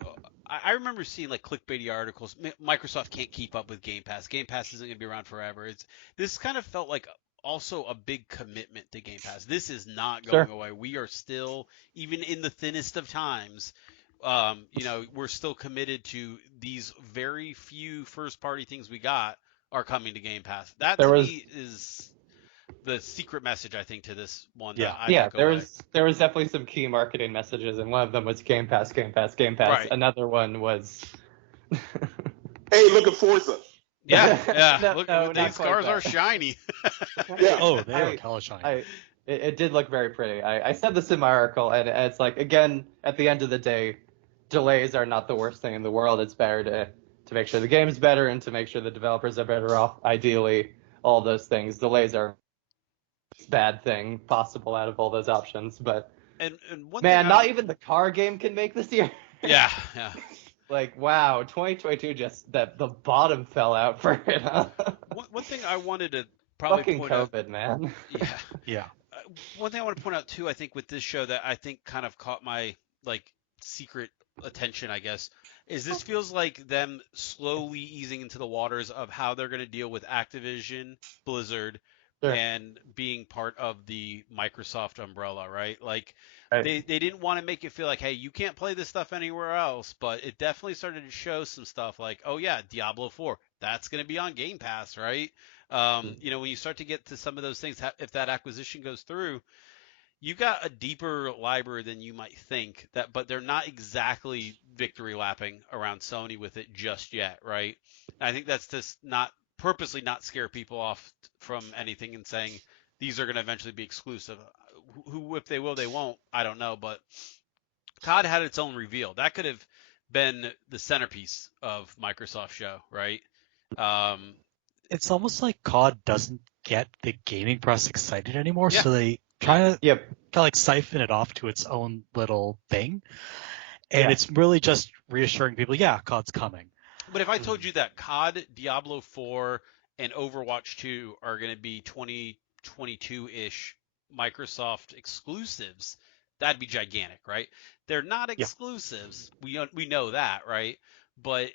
I remember seeing like clickbaity articles. Microsoft can't keep up with Game Pass. Game Pass isn't going to be around forever. This kind of felt like also a big commitment to Game Pass. This is not going away. We are still, even in the thinnest of times, we're still committed to these very few first-party things we got are coming to Game Pass. That to me is the secret message, I think, to this one. There was definitely some key marketing messages, and one of them was Game Pass, Game Pass, Game Pass. Right. Another one was, hey, look at Forza. Yeah. No, these cars are shiny. Yeah. Oh, they are hella shiny. It did look very pretty. I said this in my article, and it's like, again, at the end of the day, delays are not the worst thing in the world. It's better to make sure the game's better and to make sure the developers are better off. Ideally, all those things. Delays are a bad thing possible out of all those options. But and one man, not even the car game can make this year. Yeah. Like, wow, 2022 just the bottom fell out for it. Huh? One thing I wanted to probably fucking point COVID, out, man. Yeah. One thing I want to point out too, I think with this show that I think kind of caught my like secret attention, I guess, is this feels like them slowly easing into the waters of how they're going to deal with Activision, Blizzard, and being part of the Microsoft umbrella, right? Like they didn't want to make it feel like, hey, you can't play this stuff anywhere else, but it definitely started to show some stuff like, oh yeah, Diablo 4, that's going to be on Game Pass, right? When you start to get to some of those things, if that acquisition goes through, you got a deeper library than you might think, but they're not exactly victory lapping around Sony with it just yet, right? And I think that's just purposely not scare people off from anything and saying these are going to eventually be exclusive. Who, if they will, they won't, I don't know. But COD had its own reveal. That could have been the centerpiece of Microsoft show, right? It's almost like COD doesn't get the gaming press excited anymore, so they try to kind of like siphon it off to its own little thing. And it's really just reassuring people, yeah, COD's coming. But if I told you that COD, Diablo 4, and Overwatch 2 are going to be 2022-ish Microsoft exclusives, that'd be gigantic, right? They're not exclusives. We know that, right? But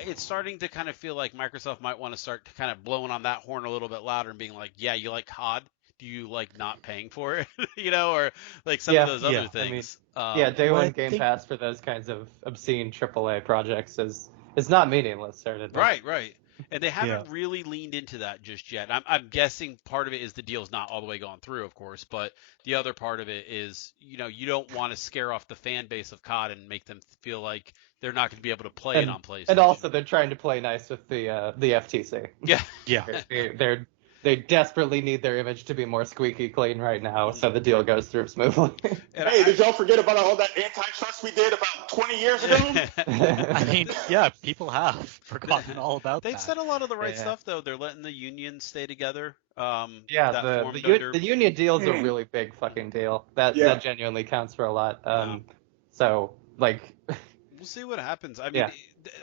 it's starting to kind of feel like Microsoft might want to start kind of blowing on that horn a little bit louder and being like, yeah, you like COD? Do you like not paying for it? Or like some of those other things. I mean, day one Game Pass for those kinds of obscene AAA projects is not meaningless, certainly. Right. And they haven't really leaned into that just yet. I'm guessing part of it is the deal's not all the way gone through, of course, but the other part of it is, you don't want to scare off the fan base of COD and make them feel like they're not going to be able to play it on PlayStation. And also, they're trying to play nice with the FTC. Yeah. They're They desperately need their image to be more squeaky clean right now, so the deal goes through smoothly. Hey, did y'all forget about all that antitrust we did about 20 years ago? I mean, yeah, people have forgotten all about They've that. said a lot of the right Yeah. stuff though. They're letting the union stay together. Yeah, that the formed under... union deal is a really big fucking deal. That genuinely counts for a lot. So like, we'll see what happens. I mean, Yeah.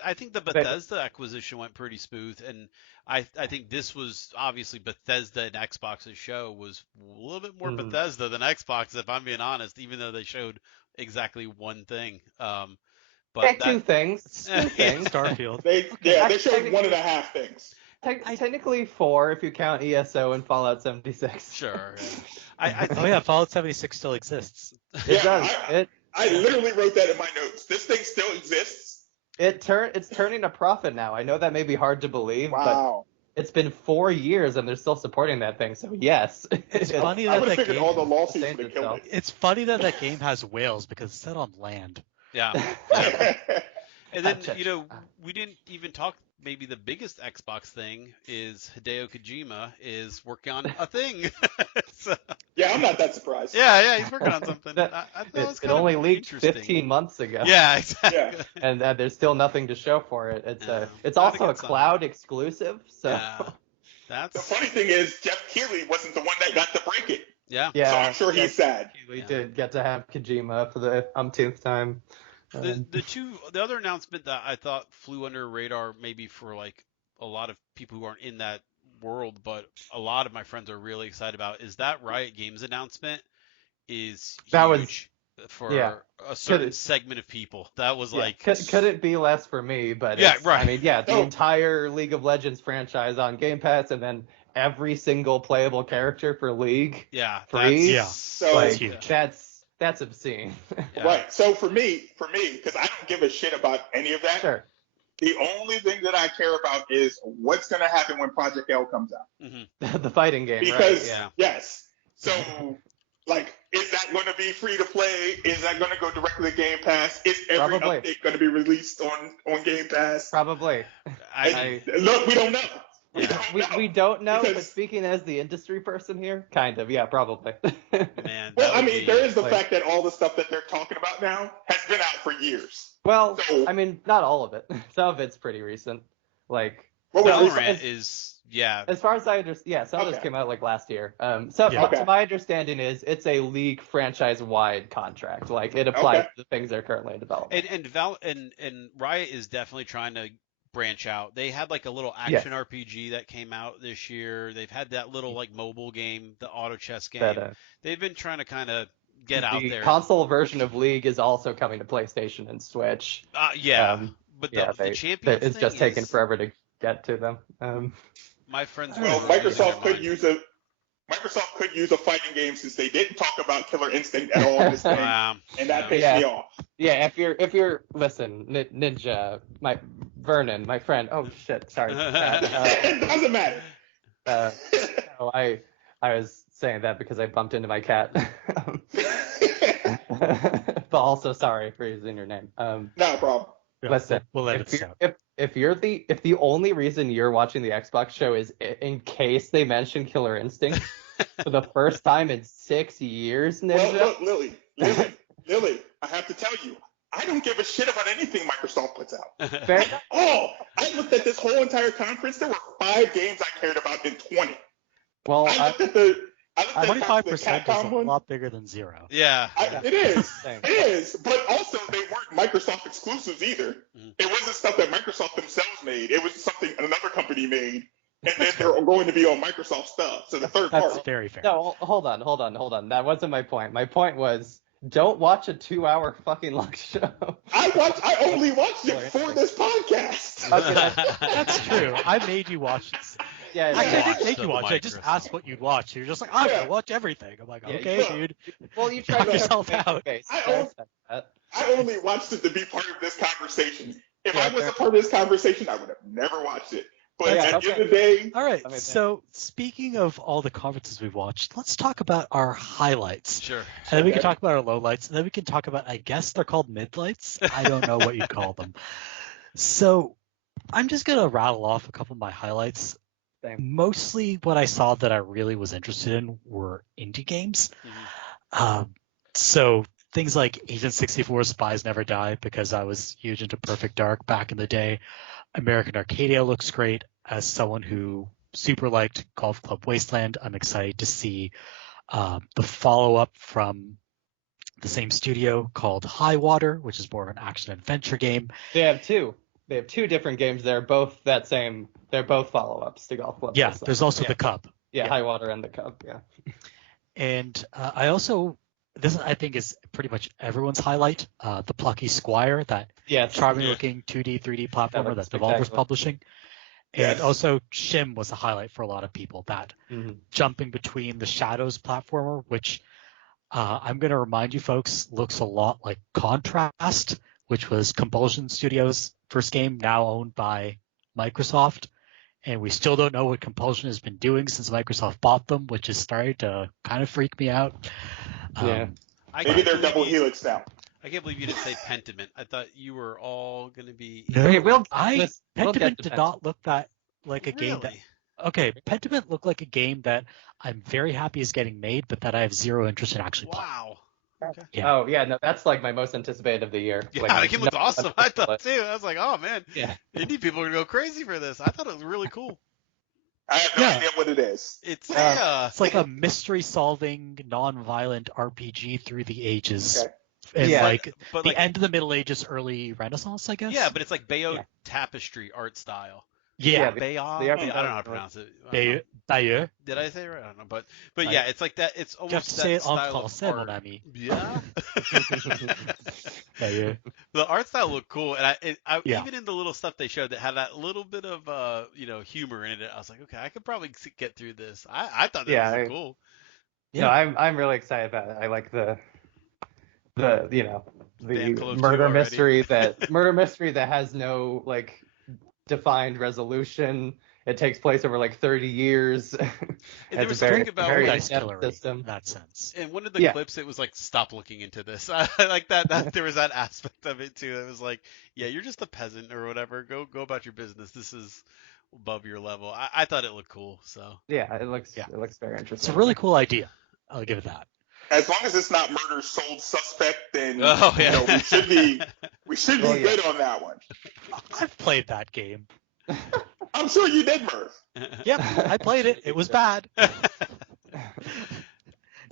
I think the Bethesda acquisition went pretty smooth, and I think this was obviously Bethesda and Xbox's show was a little bit more Bethesda than Xbox, if I'm being honest, even though they showed exactly one thing. But two things. Starfield. They showed 1.5 things. Technically 4 if you count ESO and Fallout 76. Sure. I think, Oh yeah, Fallout 76 still exists. It does. I literally wrote that in my notes. This thing still exists. It's turning a profit now. I know that may be hard to believe, Wow. but it's been 4 years and they're still supporting that thing. So yes, It's funny I that would have that figured game. all the lawsuits sustained would have killed It's funny that game has whales because it's set on land. yeah. it. And then, we didn't even talk, maybe the biggest Xbox thing is Hideo Kojima is working on a thing. So, Yeah, I'm not that surprised. yeah, he's working on something. I thought it was it kind of only leaked interesting. 15 months ago. Yeah, exactly. Yeah. And there's still nothing to show for it. It's Not also a good sign. cloud exclusive. So Yeah. The funny thing is, Jeff Keighley wasn't the one that got to break it. Yeah. yeah, So I'm sure he's sad. we did get to have Kojima for the umpteenth time. The other announcement that I thought flew under radar, maybe for like a lot of people who aren't in that world, but a lot of my friends are really excited about, is that Riot Games announcement is That was- huge for a certain segment of people. That was like, could it be less for me? But Yeah, it's- right. I mean, the Oh. entire League of Legends franchise on Game Pass, and then every single playable character for League. yeah, Free? Yeah. So Like huge. that's obscene. Yeah. right. So for me, because I don't give a shit about any of that. Sure. The only thing that I care about is what's going to happen when Project L comes out. Mhm. The fighting game, Because right? Yeah. yes, so like, is that going to be free to play? Is that going to go directly to Game Pass? Is every Probably. update going to be released on Game Pass? Probably. Look, we don't know. We don't know, but Because- speaking as the industry person here, kind of, yeah, probably. Man, Well, that I would mean, be- there is the like- fact that all the stuff that they're talking about now has been out for years. Well, So- I mean, not all of it. Some of it's pretty recent. Like, What was Valorant recent? Valorant is, yeah. as far as I understand, yeah, some of this Okay. came out like last year. Yeah. Okay. To my understanding is it's a League franchise-wide contract. Like, it applies Okay. to the things they're currently in development. And Riot is definitely trying to branch out. They had like a little action RPG that came out this year. They've had that little like mobile game, the auto chess game. That, They've been trying to kind of get out the there. console version of League is also coming to PlayStation and Switch. Yeah, Um, but yeah, the Champions it's thing just taken is- forever to get to them. My friends. Well, were losing their Microsoft could use a fighting game since they didn't talk about Killer Instinct at all in this thing, and that pissed me off. Yeah, if you're listen, Ninja, Vernon, my friend. Oh shit, sorry. It doesn't matter. No, I was saying that because I bumped into my cat. But also sorry for using your name. Not a problem. Yeah, Listen, we'll edit this out. if the only reason you're watching the Xbox show is in case they mention Killer Instinct for the first time in 6 years, Ninja. Well, look, Lily, I have to tell you, I don't give a shit about anything Microsoft puts out. Fair Oh, I looked at this whole entire conference. There were 5 games I cared about in 20. Well, I looked at the 25% the is Capcom a one. lot bigger than 0. Yeah. It is. Same. It is. But also, they weren't Microsoft exclusives either. It wasn't stuff that Microsoft themselves made. It was something another company made, and then they're going to be on Microsoft stuff. So the third That's party. very fair. No, hold on. That wasn't my point. My point was, don't watch a 2-hour fucking long show. I only watched it for this podcast. Okay, That's true. I made you watch this. Yeah, Actually, I watched didn't make the you watch it. I just Microsoft. asked what you'd watch. You're just like, I'm Yeah. going to watch everything. I'm like, Yeah, okay, look. dude. well, you tried Knock to yourself have a out. face. I That. I only watched it to be part of this conversation. If Yeah, I was fair. a part of this conversation, I would have never watched it. But Yeah, at the end of the day, All right. Let me think. So speaking of all the conferences we've watched, let's talk about our highlights. Sure. And then we can Okay. talk about our lowlights. And then we can talk about, I guess they're called midlights. I don't know what you call them. So I'm just going to rattle off a couple of my highlights. Same. mostly what I saw that I really was interested in were indie games. So things like Agent 64 Spies Never Die, because I was huge into Perfect Dark back in the day. American Arcadia looks great. As someone who super liked Golf Club Wasteland, I'm excited to see the follow-up from the same studio called High Water, which is more of an action-adventure game. They have two. They have two different games. They're both They're both follow-ups to Golf Club. Yeah, there's also the Cub. Yeah, High Water and the Cub. Yeah. And I also, this I think is pretty much everyone's highlight, the Plucky Squire, that charming-looking 2D, 3D platformer that Devolver's publishing. And also Shim was a highlight for a lot of people, that jumping between the Shadows platformer, which I'm going to remind you folks looks a lot like Contrast, which was Compulsion Studios' first game, now owned by Microsoft. And we still don't know what Compulsion has been doing since Microsoft bought them, which is starting to kind of freak me out. Maybe they're double helix now. I can't believe you didn't say Pentiment. I thought you were all going to be... Pentiment did not look like a game that... Okay, Pentiment looked like a game that I'm very happy is getting made, but that I have zero interest in actually playing. Wow. Okay. Yeah. Oh, yeah, no, that's like my most anticipated of the year. Yeah, like, the game looks awesome. I thought too. I was like, oh man, yeah, indie people are going to go crazy for this. I thought it was really cool. I have no idea what it is. It's like a mystery-solving, non-violent RPG through the ages. Okay. And the end of the Middle Ages, early Renaissance, I guess? Yeah, but it's like Bayeux tapestry art style. Yeah. Bayeux? I don't know how to pronounce it. Bayeux. Did I say it right? I don't know. But yeah, it's like that. It's almost you have to that say it style en français, of art. Mon ami. Yeah. Bayeux. The art style looked cool, and even in the little stuff they showed that had that little bit of humor in it, I was like, okay, I could probably get through this. I thought that was cool. Yeah, no, I'm really excited about it. I like the murder mystery that has no like defined resolution. It takes place over like 30 years. There was something about very nice system in that sense. In one of the clips, it was like, "Stop looking into this." I like that. There was that aspect of it too. It was like, "Yeah, you're just a peasant or whatever. Go about your business. This is above your level." I thought it looked cool. So yeah, it looks very interesting. It's a really cool idea. I'll give it that. As long as it's not murder sold suspect, then we should be good on that one. I've played that game. I'm sure you did, Merve. Yep, I played it. It was bad.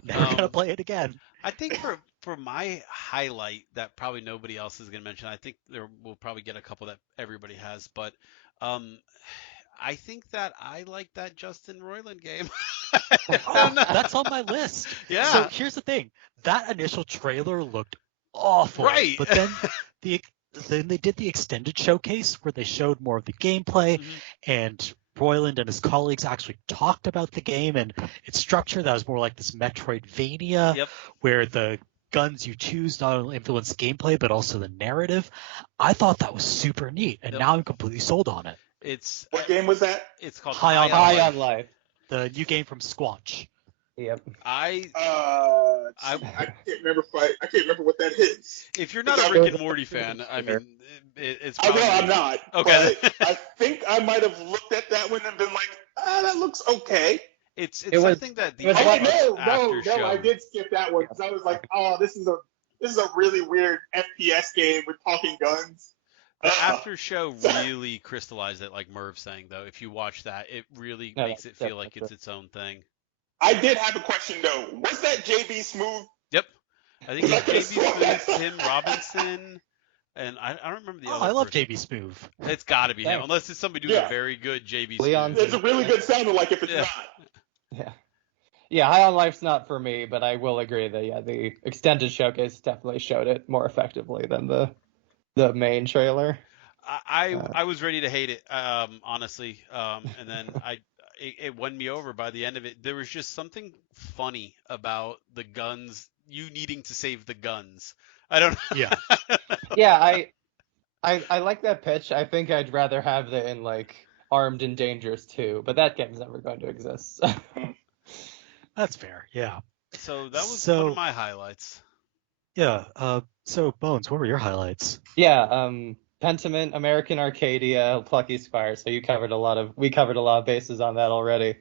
Never gonna play it again. I think for my highlight that probably nobody else is gonna mention, I think we'll probably get a couple that everybody has, but I think that I like that Justin Roiland game. That's on my list. Yeah. So here's the thing. That initial trailer looked awful. Right. But then then they did the extended showcase where they showed more of the gameplay, and Roiland and his colleagues actually talked about the game and its structure. That was more like this Metroidvania where the guns you choose not only influence gameplay but also the narrative. I thought that was super neat, and now I'm completely sold on it. What game was that? It's called High on Life. The new game from Squanch. Yep. I can't remember what that is. If you're not a Rick and Morty fan, I mean, it's probably... I'm not. Okay. But I think I might have looked at that one and been like, that looks okay. It's something that the no, I did skip that one because I was like, oh, this is a really weird FPS game with talking guns. The after show really crystallized it, like Merv saying, though. If you watch that, it really makes it feel like it's its own thing. I did have a question, though. Was that JB Smooth? Yep. I think it's JB Smooth, Tim Robinson, and I don't remember the other I love person. JB Smooth. It's got to be him, unless it's somebody doing a very good JB Smooth. It's a really good sounding like if it's not. Yeah. Yeah, High on Life's not for me, but I will agree that, the extended showcase definitely showed it more effectively than the main trailer. I was ready to hate it, honestly, and then it won me over by the end of it. There was just something funny about the guns, you needing to save the guns. I don't know. Yeah. Yeah, I like that pitch. I think I'd rather have that in like Armed and Dangerous too, but that game's never going to exist. That's fair. Yeah. So that was one of my highlights. Yeah. So Bones, what were your highlights? Yeah. Pentiment, American Arcadia, Plucky Squire. So we covered a lot of bases on that already.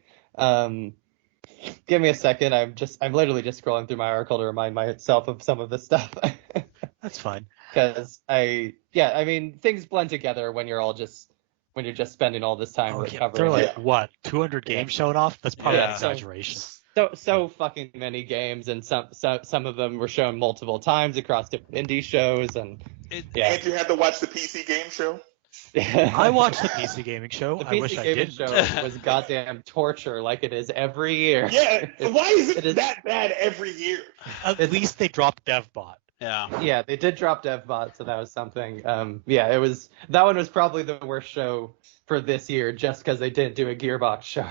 Give me a second. I'm literally just scrolling through my article to remind myself of some of this stuff. That's fine. Because I mean, things blend together when you're just spending all this time Oh, yeah. recovering. There are like, Yeah. what, 200 games showing off? That's probably an Yeah. exaggeration. So fucking many games, and some of them were shown multiple times across different indie shows, and yeah. And you had to watch the PC game show. I watched the PC gaming show. The I wish PC I gaming didn't. show was goddamn torture, like it is every year. Yeah, why is it is- that bad every year? At least they dropped DevBot. Yeah. Yeah, they did drop DevBot, so that was something. That one was probably the worst show for this year, just because they didn't do a Gearbox show.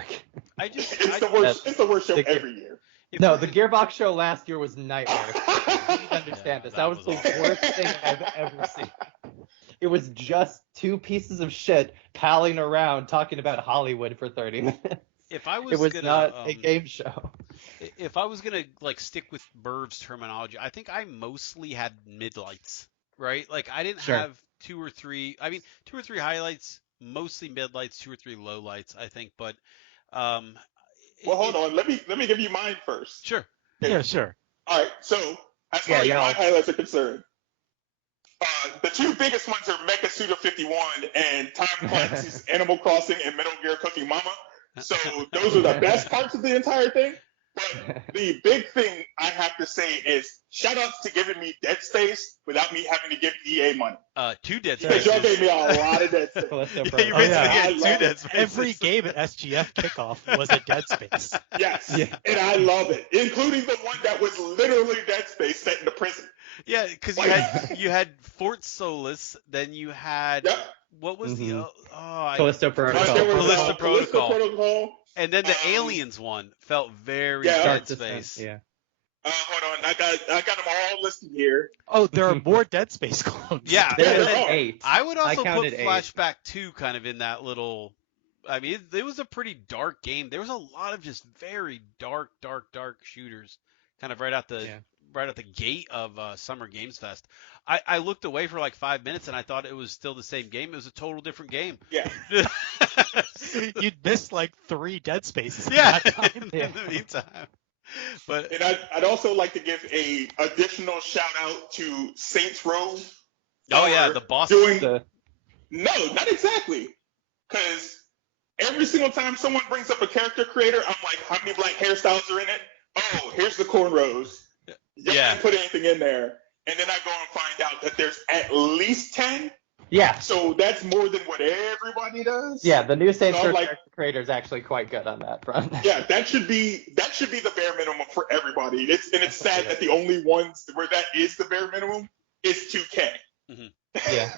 It's the worst. It's the worst show every year. No, the Gearbox show last year was nightmare. Please understand this. That was the worst thing I've ever seen. It was just two pieces of shit palling around talking about Hollywood for 30 minutes. If I was It was gonna, not a game show. If I was gonna like stick with Merve's terminology, I think I mostly had midlights, right? Like I didn't Sure. have two or three highlights, mostly midlights, two or three lowlights, I think. But Well, hold on. Let me give you mine first. Sure. Yeah, sure. All right. So as far as Yeah. my highlights are concerned, the two biggest ones are Mecha Suda 51 and Tom Clancy's Animal Crossing and Metal Gear Cooking Mama. So those are the best parts of the entire thing. But the big thing I have to say is shout outs to giving me Dead Space without me having to give EA money. Two Dead Because Spaces. y'all gave me a lot of Dead Space. Callisto Yeah, Pro. you're Oh, basically yeah. getting I two love Dead it. Spaces. Every game at SGF kickoff was a Dead Space. Yes. Yeah. And I love it. Including the one that was literally Dead Space set in the prison. Yeah, because you had Fort Solis, then you had Yep. what was Mhm. Callisto Callisto Protocol. Callisto Protocol. Protocol. And then the Aliens one felt very Yeah. Dead Dark Descent, Space. Yeah. Hold on. I got them all listed here. Oh, there are more Dead Space clones. Yeah. Yeah, There there was are. 8. I would also put counted 8. Flashback 2 kind of in that little. I mean, it was a pretty dark game. There was a lot of just very dark shooters, kind of right out the gate of Summer Games Fest. I looked away for like 5 minutes and I thought it was still the same game. It was a total different game. Yeah. You'd missed like 3 Dead Spaces. Yeah. At that time. In the meantime, but And I'd also like to give a additional shout out to Saints Row. oh yeah, for the boss. doing The- No, not exactly. Because every single time someone brings up a character creator, I'm like, how many black hairstyles are in it? Oh, here's the cornrows. Y'all Yeah. didn't put anything in there. And then I go and find out that there's at least 10. Yeah. So that's more than what everybody does. Yeah, the new Saints So Row I'm like- character creator is actually quite good on that front. Yeah, that should be the bare minimum for everybody. It's sad that the only ones where that is the bare minimum is 2K. Yeah.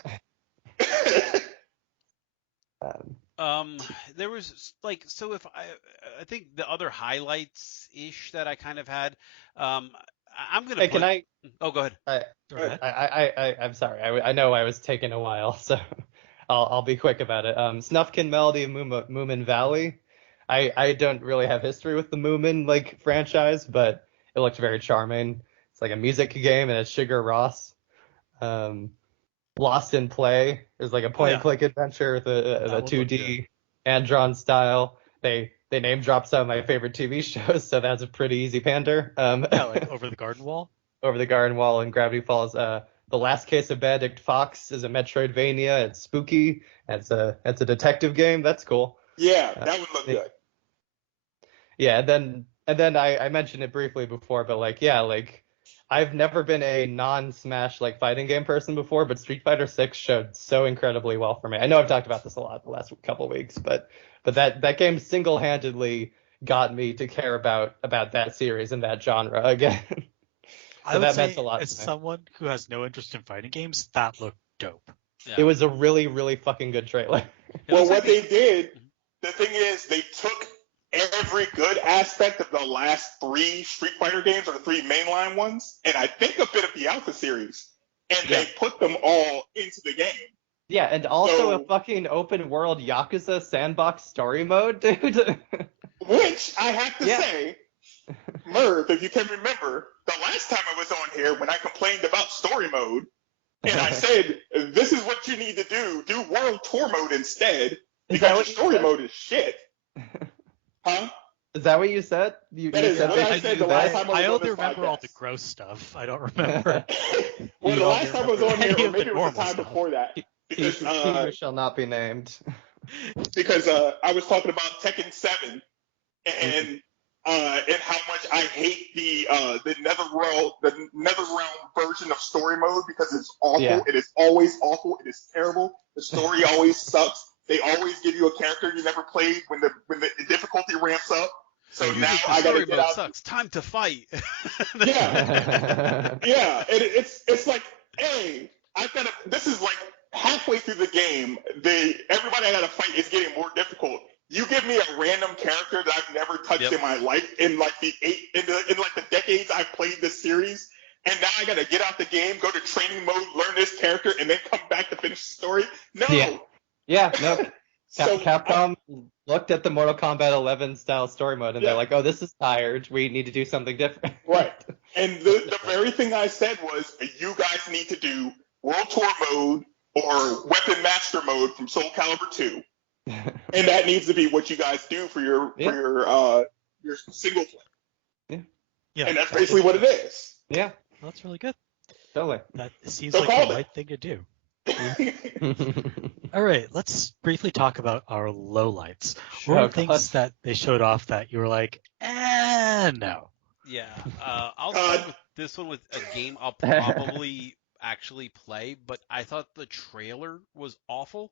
There was like, so if I think the other highlights ish that I kind of had, I'm gonna. Hey, can I? Oh, go ahead. Go ahead. I'm sorry. I know I was taking a while, so I'll be quick about it. Snufkin Melody of Moomin Valley. I don't really have history with the Moomin like franchise, but it looked very charming. It's like a music game, and it's Sugar Ross. Lost in Play is like a point-and-click adventure with a would look 2D hand-drawn style. They name drop some of my favorite TV shows, so that's a pretty easy pander. Yeah, like Over the Garden Wall. Over the Garden Wall and Gravity Falls. The Last Case of Benedict Fox is a Metroidvania. It's spooky. It's a detective game. That's cool. Yeah, that would look good. Yeah, and then I mentioned it briefly before, but like I've never been a non-Smash like fighting game person before, but Street Fighter 6 showed so incredibly well for me. I know I've talked about this a lot the last couple of weeks, but that game single-handedly got me to care about that series and that genre again. I So would that say, meant a lot as to me. someone who has no interest in fighting games, that looked dope. Yeah. It was a really, really fucking good trailer. It Well, looks what like they did, the thing is, they took every good aspect of the last 3 Street Fighter games, or the 3 mainline ones, and I think a bit of the Alpha series, and Yeah. they put them all into the game. Yeah, and also So- a fucking open world Yakuza sandbox story mode, dude. Which I have to Yeah. say, Merv, if you can remember, the last time I was on here when I complained about story mode, and I said, this is what you need to do. Do World Tour mode instead, Is that because your what you story said? mode is shit. Huh? Is that what you said? You That is said what they I should said do the last that? time I I was on only this remember all the podcast. gross stuff. I don't remember. Well, You the only last time I was on remember here, any or of the maybe it was the normal time stuff. before that, because He who shall not be named. I was talking about Tekken 7 and how much I hate the NetherRealm version of story mode because it's awful. Yeah. It is always awful. It is terrible. The story always sucks. They always give you a character you never played when the difficulty ramps up. So You now think the I gotta story get mode out. sucks. Time to fight. Yeah. Yeah, and it's like, hey, this is like halfway through the game, everybody I gotta fight is getting more difficult. You give me a random character that I've never touched in my life in like the decades I've played this series, and now I gotta get out the game, go to training mode, learn this character, and then come back to finish the story. No. Yeah, no. So Capcom looked at the Mortal Kombat 11 style story mode and they're like, oh, this is tired. We need to do something different. Right. And the very thing I said was, you guys need to do World Tour mode or Weapon Master mode from Soul Calibur 2. And that needs to be what you guys do for your single play. Yeah. And that's basically what it is. Yeah, That's really good. totally. That seems So like called the it. right thing to do. All right, let's briefly talk about our lowlights. What Oh, are things that they showed off that you were like, no? Yeah, I'll start with this one with a game I'll probably actually play, but I thought the trailer was awful,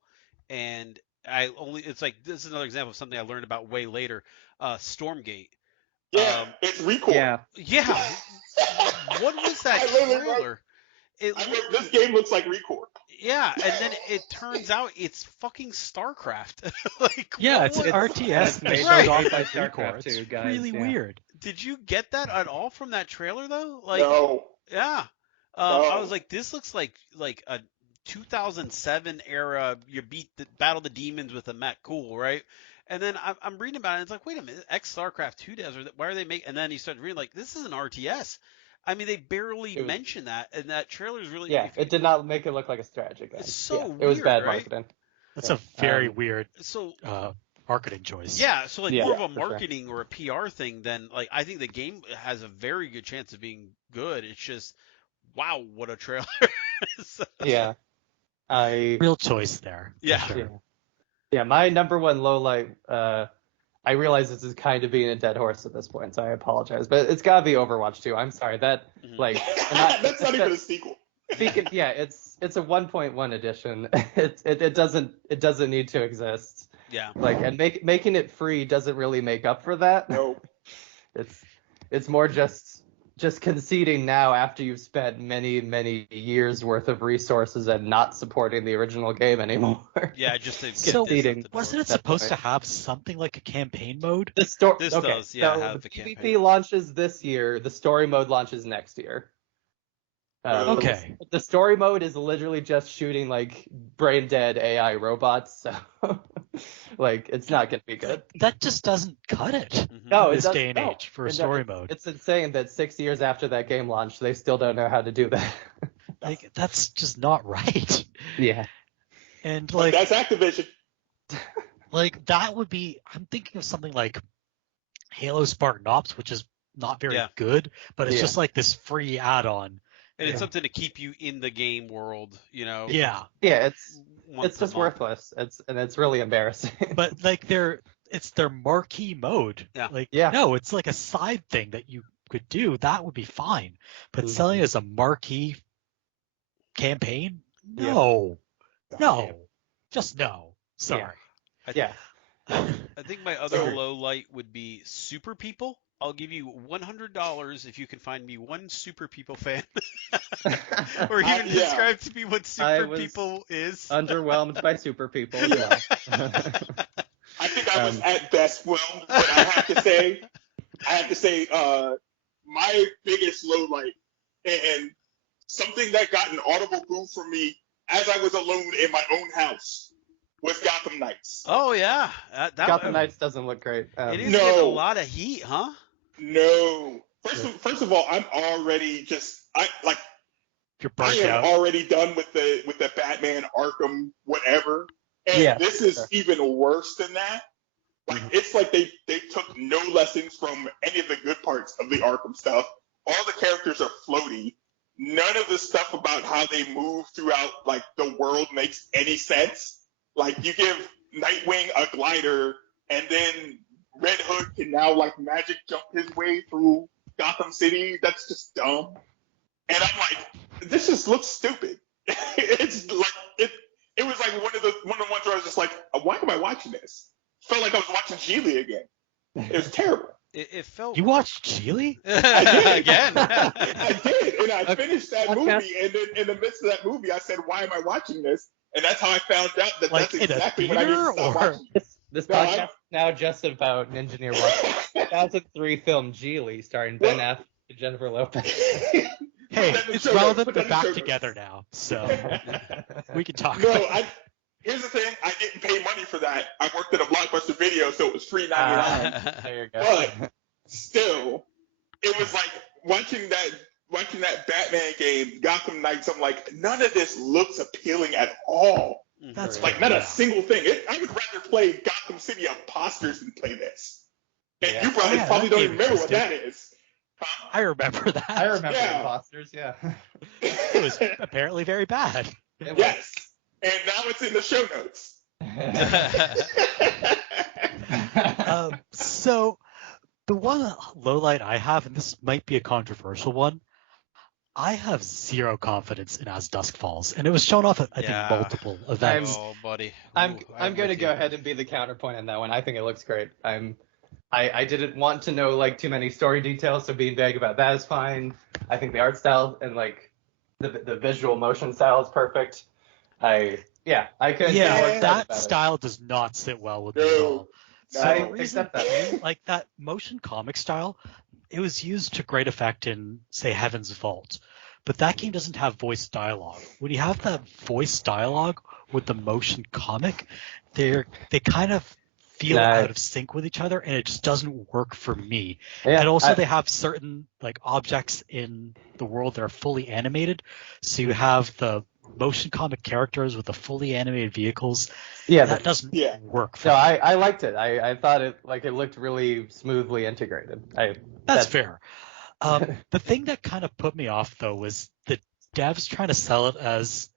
and it's like, this is another example of something I learned about way later. Stormgate. Yeah, it's Record. Yeah. What was that I literally trailer? this game looks like Record. Yeah, and then it turns out it's fucking StarCraft. Like, Yeah, it's an what- RTS that made showed by off StarCraft that record. too, It's guys, really yeah. weird. Did you get that at all from that trailer though? Like, No. yeah. No. I was like, this looks like a 2007 era. You battle the demons with a mech, cool, right? And then I'm reading about it. And it's like, wait a minute, StarCraft 2 does. Why are they making? And then you start reading like, this is an RTS. I mean, they barely mention that, and that trailer is really. Yeah, it did not make it look like a strategy game. It's so It was weird, bad right? marketing. That's a very weird So marketing choice. yeah, so like Yeah, more of a for sure. marketing or a PR thing than like, I think the game has a very good chance of being good. It's just, wow, what a trailer. So- Yeah. Real choice there. for Yeah. sure. Yeah, my number one low light, I realize this is kind of being a dead horse at this point, so I apologize. But it's gotta be Overwatch 2. I'm sorry. That Mhm. like That's not even a sequel. speaking, yeah, it's a 1.1 edition. It doesn't need to exist. Yeah. Like, and making it free doesn't really make up for that. No. It's more just conceding now after you've spent many years worth of resources and not supporting the original game anymore. Yeah, just to get So, this up to date. Wasn't it That's supposed right. to have something like a campaign mode? The story. This okay, does, yeah, so have the a PvP campaign. launches this year. The story mode launches next year. Okay. The story mode is literally just shooting like brain dead AI robots, so like it's not gonna be good. That just doesn't cut it Mhm. No, in it this doesn't. day and No. age for a It story doesn't. mode. It's insane that 6 years after that game launched, they still don't know how to do that. Like, that's just not right. Yeah. And Like, like, that's Activision. that would be. I'm thinking of something like Halo Spartan Ops, which is not very Yeah. good, but it's Yeah. just like this free add-on. And it's Yeah. something to keep you in the game world, you know. Yeah, Yeah, once it's a just month. worthless. It's really embarrassing. but like it's their marquee mode. Yeah. Like, Yeah. no, it's like a side thing that you could do. That would be fine. But Mhm. selling it as a marquee campaign, Yeah. no, just no. Sorry. Yeah. I think my other So- low light would be Super People. I'll give you $100 if you can find me one Super People fan, or even Yeah. describe to me what I Super was People is. Underwhelmed by super people. Yeah. I think I was at best whelmed, but I have to say, my biggest low light and something that got an audible boo from me as I was alone in my own house was Gotham Knights. Oh yeah, that Gotham Knights doesn't look great. It is No. getting a lot of heat, huh? No. First of all, I'm already You're I burnt am out. already done with the Batman Arkham whatever, and this is even worse than that. Like it's like they took no lessons from any of the good parts of the Arkham stuff. All the characters are floaty. None of the stuff about how they move throughout like the world makes any sense. Like you give Nightwing a glider, and then Red Hood can now like magic jump his way through Gotham City. That's just dumb. And I'm like, this just looks stupid. It's like it was like one of the ones where I was just like, why am I watching this? Felt like I was watching Gigli again. It was terrible. It felt. You watched Gigli? I did. Again. I did, and I finished that movie, and then in the midst of that movie, I said, why am I watching this? And that's how I found out that Like that's in a exactly what I need to stop theater, or- watching. This No, podcast is now just about Ninjaneer watching 2003 film Gigli starring Ben Affleck and Jennifer Lopez. Hey, that in the it's show notes, relevant. put They're that in the back show together notes. now, so we can talk No, about it. here's the thing. I didn't pay money for that. I worked at a Blockbuster Video, so it was free $3.99. There you go. But still, it was like watching that Batman game, Gotham Knights. I'm like, none of this looks appealing at all. That's Like, fair, not yeah. a single thing. I would rather play Gotham City Imposters than play this. And Yeah. you probably, Yeah, probably that don't game even remember what existed. that is. Huh? I remember that. I remember Yeah. Imposters, yeah. It was apparently very bad. It was. Yes. And now it's in the show notes. So the one lowlight I have, and this might be a controversial one, I have zero confidence in As Dusk Falls, and it was shown off at I think multiple events. Oh, buddy. I'm Ooh, going to with go you. ahead and be the counterpoint on that one. I think it looks great. I didn't want to know like too many story details, so being vague about that is fine. I think the art style and like the visual motion style is perfect. I couldn't be more excited that about style does not sit well with me at No. all. So I the reason, accept that. like that motion comic style, it was used to great effect in, say, Heaven's Vault. But that game doesn't have voice dialogue. When you have that voice dialogue with the motion comic, they kind of feel out of sync with each other, and it just doesn't work for me. it. Yeah, And also they have certain like objects in the world that are fully animated. So you have the motion comic characters with the fully animated vehicles. That doesn't work for No, me. I liked it. I thought it looked really smoothly integrated. That's fair. The thing that kind of put me off, though, was the devs trying to sell it as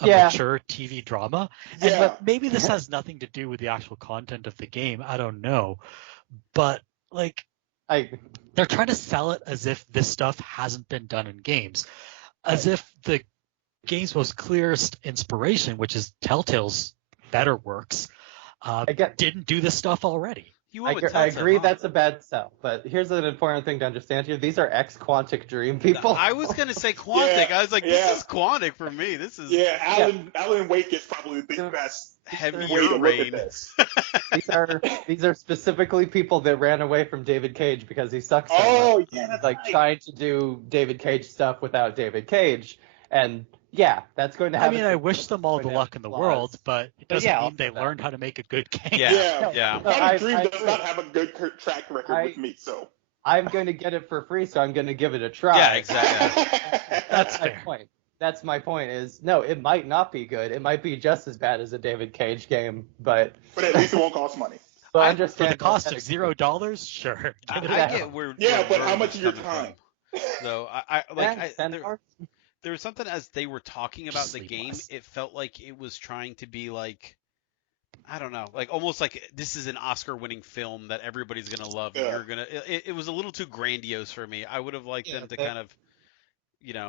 a mature TV drama. And Yeah. maybe this has nothing to do with the actual content of the game. I don't know. But, like, they're trying to sell it as if this stuff hasn't been done in games. As if the game's most clearest inspiration, which is Telltale's better works, didn't do this stuff already. I agree that's a bad sell, but here's an important thing to understand here. These are ex-Quantic Dream people. I was going to say Quantic. I was like, this is Quantic for me. This is Alan Wake is probably the best heavier way to look rain. at this. These are specifically people that ran away from David Cage because he sucks so much. Oh, yeah, that's like right. trying to do David Cage stuff without David Cage, and that's going to happen. I mean, I wish them all the luck in the world, but it doesn't mean they learned how to make a good game. Quantic Dream does not have a good track record with me, so. I'm going to get it for free, so I'm going to give it a try. Yeah, exactly. That's my fair. point. That's my point. Is no, it might not be good. It might be just as bad as a David Cage game, but at least it won't cost money. But I understand for the cost of $0, sure. I get where. Yeah, where but how Merve much is of your coming time? from. So there was something as they were talking about the game, it felt like it was trying to be like, I don't know, like almost like this is an Oscar-winning film that everybody's gonna love. And you're gonna. It was a little too grandiose for me. I would have liked them to kind of,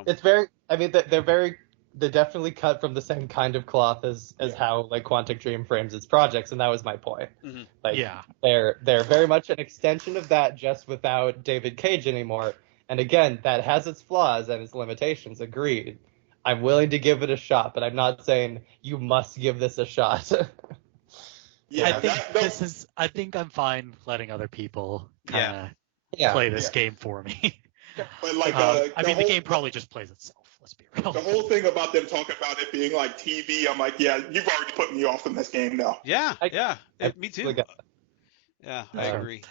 It's very. I mean, they're definitely cut from the same kind of cloth as how like Quantic Dream frames its projects, and that was my point. Mm-hmm. Like, they're very much an extension of that, just without David Cage anymore. And again, that has its flaws and its limitations. Agreed. I'm willing to give it a shot, but I'm not saying you must give this a shot. I think I'm fine letting other people kind of play this game for me. But like, the game probably just plays itself. Let's be real. The whole thing about them talking about it being like TV, I'm like, you've already put me off from this game now. Me too. Yeah, I agree.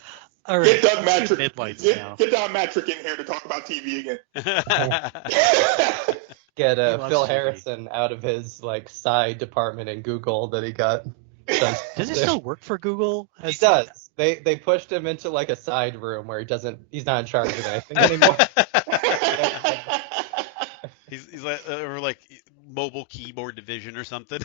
All right, get Doug Matrick. Midlights now. Get Doug Matrick in here to talk about TV again. get He loves Phil TV. Harrison out of his like side department in Google that he got. Does he still work for Google? He does. They pushed him into like a side room where he's not in charge of anything anymore. He's like or like mobile keyboard division or something.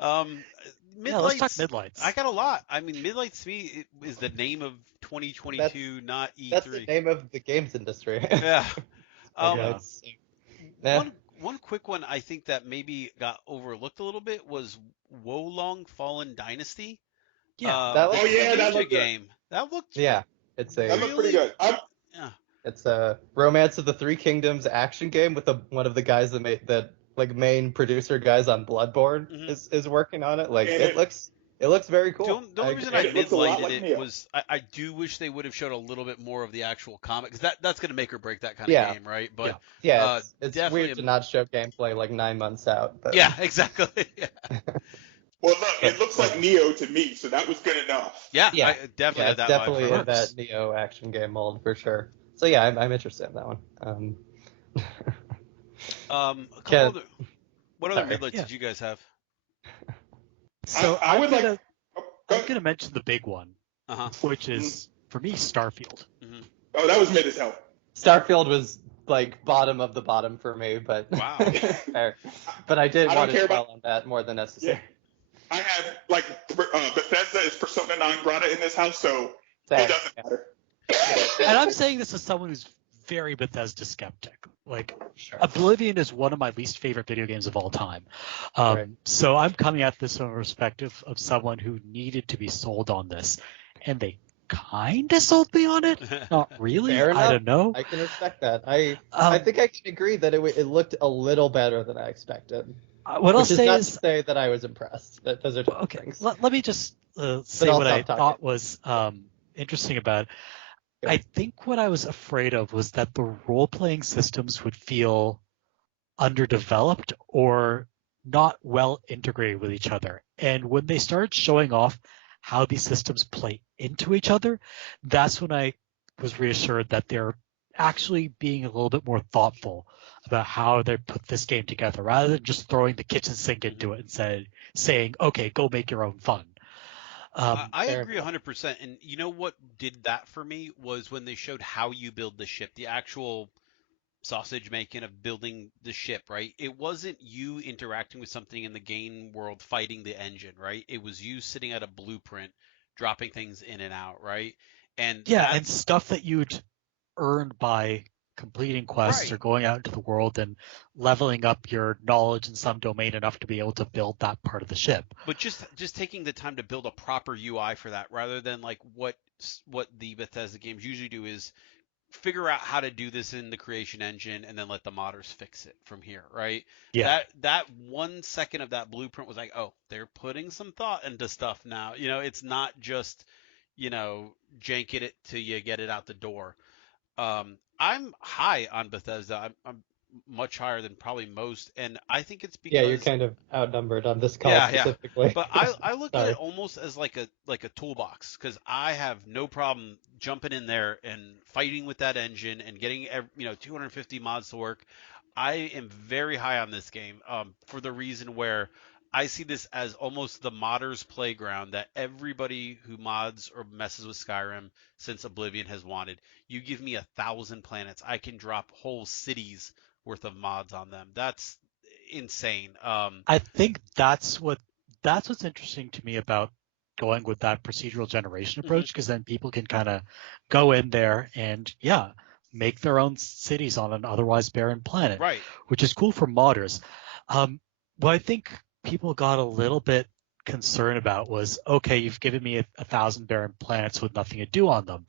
Yeah, let's talk Midlights. Midlights. I got a lot. I mean, Midlights to me is the name of 2022, not E3. That's the name of the games industry. Yeah. Yeah. One quick one I think that maybe got overlooked a little bit was Wolong Fallen Dynasty. Yeah. That the looks- yeah, that ninja looked good. game. That looked Yeah, it's That a looked pretty good. yeah. it's a Romance of the Three Kingdoms action game with one of the guys that like main producer guys on Bloodborne Mhm. is working on it. Like And it looks very cool. The only reason I it looked a lot midlighted like it Neo. was I do wish they would have showed a little bit more of the actual comic because that's going to make or break that kind of Yeah. game, right? But Yeah, it's definitely weird to not show gameplay like 9 months out. But yeah, exactly. Yeah, Well, look, it looks like Neo to me, so that was good enough. yeah, Yeah. I definitely yeah, had it's that definitely vibe. in that Neo action game mold for sure. So yeah, I'm interested in that one. A couple Yeah. other, what other Sorry. midlights Yeah. did you guys have? So I would I'm like. going to mention the big one, Uh-huh. which is for me Starfield. Mm-hmm. Oh, that was mid as hell. Starfield was like bottom of the bottom for me, but Wow. fair. But I did I don't want to care dwell about- on that more than necessary. Yeah. I have like Bethesda is persona non grata in this house, so Fair. it doesn't matter. And I'm saying this as someone who's very Bethesda skeptic. Like, Sure. Oblivion is one of my least favorite video games of all time. Right. So I'm coming at this from a perspective of someone who needed to be sold on this, and they kind of sold me on it. Not really. Fair enough. I don't know. I can respect that. I think I can agree that it looked a little better than I expected. What I'll Which is say not is, to say that I was impressed. Those are different okay, things. let me just say I'll what I stop talking. thought was interesting about it. Yeah. I think what I was afraid of was that the role-playing systems would feel underdeveloped or not well integrated with each other. And when they started showing off how these systems play into each other, that's when I was reassured that they're actually being a little bit more thoughtful about how they put this game together, rather than just throwing the kitchen sink into it and saying, okay, go make your own fun. I Fair agree 100%. And you know what did that for me was when they showed how you build the ship, the actual sausage making of building the ship, right? It wasn't you interacting with something in the game world fighting the engine, right? It was you sitting at a blueprint, dropping things in and out, right? And Yeah, and stuff that you'd earned by completing quests Right. or going out into the world and leveling up your knowledge in some domain enough to be able to build that part of the ship. But just taking the time to build a proper UI for that, rather than like what the Bethesda games usually do is figure out how to do this in the creation engine and then let the modders fix it from here, right? Yeah. That 1 second of that blueprint was like, oh, they're putting some thought into stuff now. You know, it's not just, janking it till you get it out the door. I'm high on Bethesda. I'm much higher than probably most, and I think it's because Yeah, you're kind of outnumbered on this call Yeah. specifically. But I look at Sorry. it almost as like a toolbox, because I have no problem jumping in there and fighting with that engine and getting 250 mods to work. I am very high on this game for the reason where I see this as almost the modders playground that everybody who mods or messes with Skyrim since Oblivion has wanted. You give me 1,000 planets, I can drop whole cities worth of mods on them. That's insane. I think that's what's interesting to me about going with that procedural generation approach, because then people can kind of go in there and make their own cities on an otherwise barren planet, Right. which is cool for modders. What I think people got a little bit concerned about was, okay, you've given me 1,000 barren planets with nothing to do on them,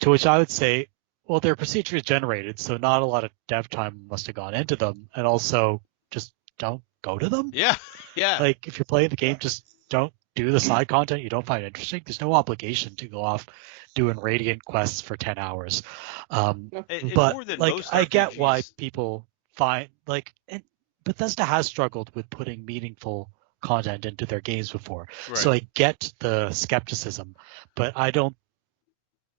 to which I would say, well, they're procedurally generated, so not a lot of dev time must have gone into them, and also just don't go to them. Yeah. Like, if you're playing the game, just don't do the side content you don't find interesting. There's no obligation to go off doing Radiant quests for 10 hours. And But more than like, most I get RPGs. why people find and Bethesda has struggled with putting meaningful content into their games before. Right. So I get the skepticism, but I don't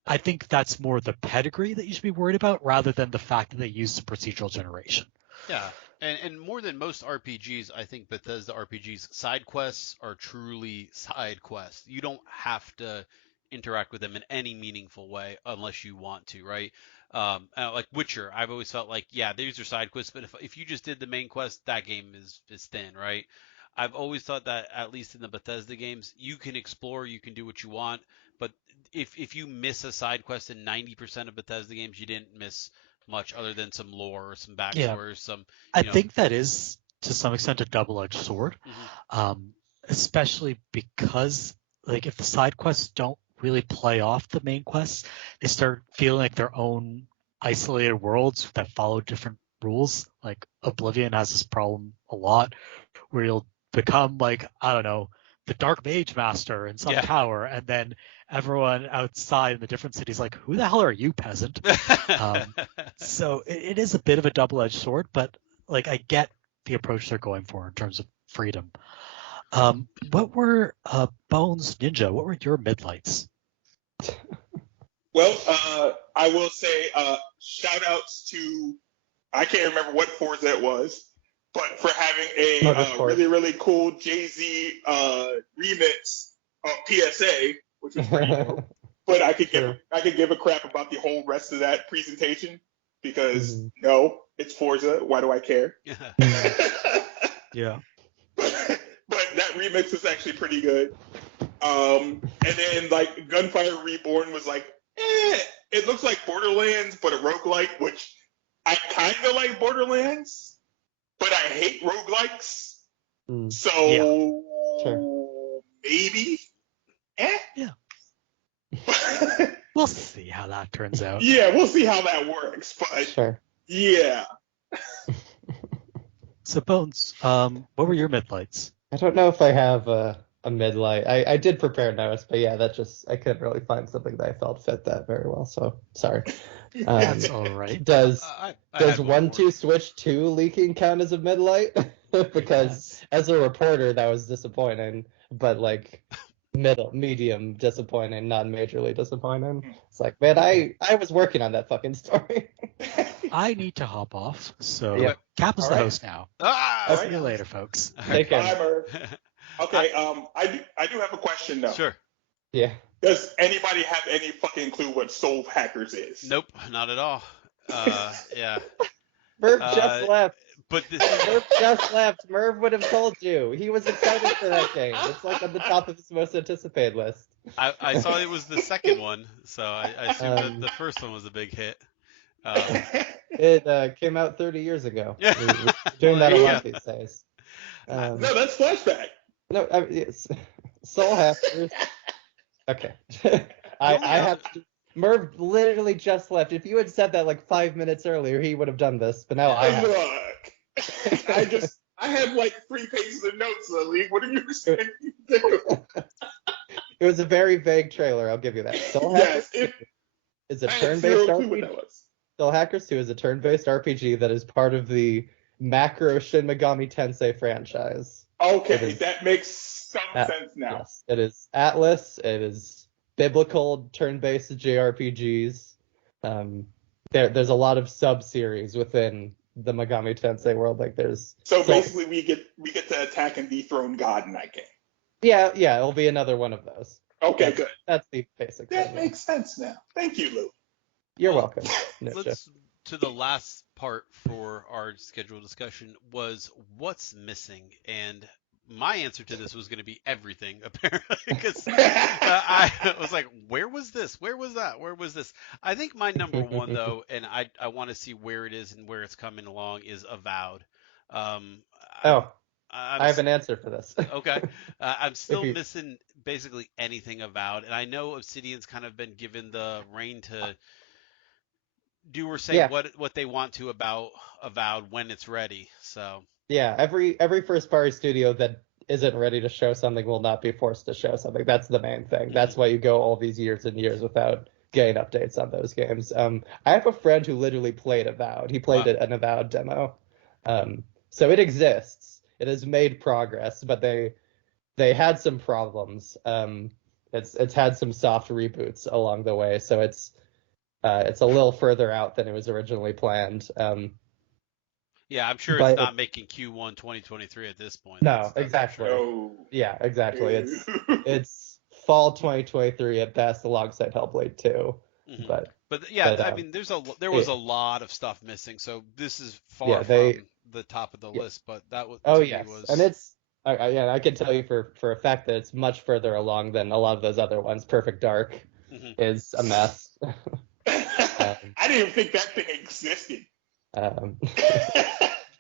I think that's more the pedigree that you should be worried about rather than the fact that they use some procedural generation. Yeah, and more than most RPGs, I think Bethesda RPGs side quests are truly side quests. You don't have to interact with them in any meaningful way unless you want to, right? Like Witcher, I've always felt like, yeah, these are side quests, but if you just did the main quest, that game is thin, right? I've always thought that at least in the Bethesda games, you can explore, you can do what you want, but if you miss a side quest in 90% of Bethesda games, you didn't miss much other than some lore or some Yeah. backstory or some, I you know. think that is, to some extent, a double-edged sword, especially because, like, if the side quests don't really play off the main quests, they start feeling like their own isolated worlds that follow different rules. Like, Oblivion has this problem a lot, where you'll become, like, I don't know, the Dark Mage Master in some tower, and then everyone outside in the different cities like, who the hell are you, peasant? So it is a bit of a double-edged sword, but like I get the approach they're going for in terms of freedom. What were Bones Ninja? What were your midlights? Well, I will say shout outs to, I can't remember what Forza it was, but for having a really, really cool Jay-Z remix of PSA, which was pretty cool. But I could give a crap about the whole rest of that presentation because no, it's Forza. Why do I care? Yeah. But that remix was actually pretty good. And then like Gunfire Reborn was like, it looks like Borderlands, but a roguelike, which I kind of like Borderlands, but I hate roguelikes. So maybe, Yeah. We'll see how that turns out. Yeah, we'll see how that works. But yeah. So Bones, what were your midlights? I don't know if I have a midlight. I did prepare notes, but yeah, I couldn't really find something that I felt fit that very well. So sorry. That's all right. Does 1-2 Switch 2 leaking count as a midlight? Because as a reporter, that was disappointing, but like medium disappointing, not majorly disappointing. It's like, man, I was working on that fucking story. I need to hop off, so Kappa's the host now. See you later, folks. Take care. Bye, Merve. Okay, I do have a question though. Sure. Yeah. Does anybody have any fucking clue what Soul Hackers is? Nope, not at all. Yeah. Merve just left. But this Merve just left. Merve would have told you. He was excited for that game. It's like on the top of his most anticipated list. I saw it was the second one, so I assumed that the first one was a big hit. It came out 30 years ago. We're doing that a lot these days. No, that's Flashback. No, Soul Hackers. Okay. I have to. Merv literally just left. If you had said that like 5 minutes earlier, he would have done this. But now I have. Look, I have like 3 pages of notes, Lily. What are you expecting to do? It was a very vague trailer. I'll give you that. Soul Hackers is a turn-based RPG. Soul Hackers 2 is a turn-based RPG that is part of the Macro Shin Megami Tensei franchise. Okay, that makes some sense now. Yes, it is Atlas. It is biblical turn-based JRPGs. There's a lot of sub-series within the Megami Tensei world. Like basically we get to attack and dethrone God in that game. Yeah, it'll be another one of those. Okay, good. That's the basic. That makes sense now. Thank you, Lou. You're welcome. Let's to the last part for our scheduled discussion was what's missing, and my answer to this was going to be everything, apparently, because I was like, where was this? Where was that? Where was this? I think my number one, though, and I want to see where it is and where it's coming along, is Avowed. I have an answer for this. Okay. I'm still missing basically anything Avowed, and I know Obsidian's kind of been given the reign to do or say what they want to about Avowed when it's ready, so... Yeah, every first-party studio that isn't ready to show something will not be forced to show something. That's the main thing. That's why you go all these years and years without getting updates on those games. I have a friend who literally played Avowed. He played an Avowed demo. So it exists. It has made progress, but they had some problems. it's had some soft reboots along the way, so it's a little further out than it was originally planned. Yeah, I'm sure but it's not making Q1 2023 at this point. No, That's exactly. No. Yeah, exactly. It's fall 2023 at best, alongside Hellblade 2. Mhm. But yeah, I um, mean, there was a lot of stuff missing, so this is far yeah, from the top of the yeah. list, but that was Oh to me yes, was. and it's I can tell you for a fact that it's much further along than a lot of those other ones. Perfect Dark Mhm. is a mess. I didn't even think that thing existed. Um,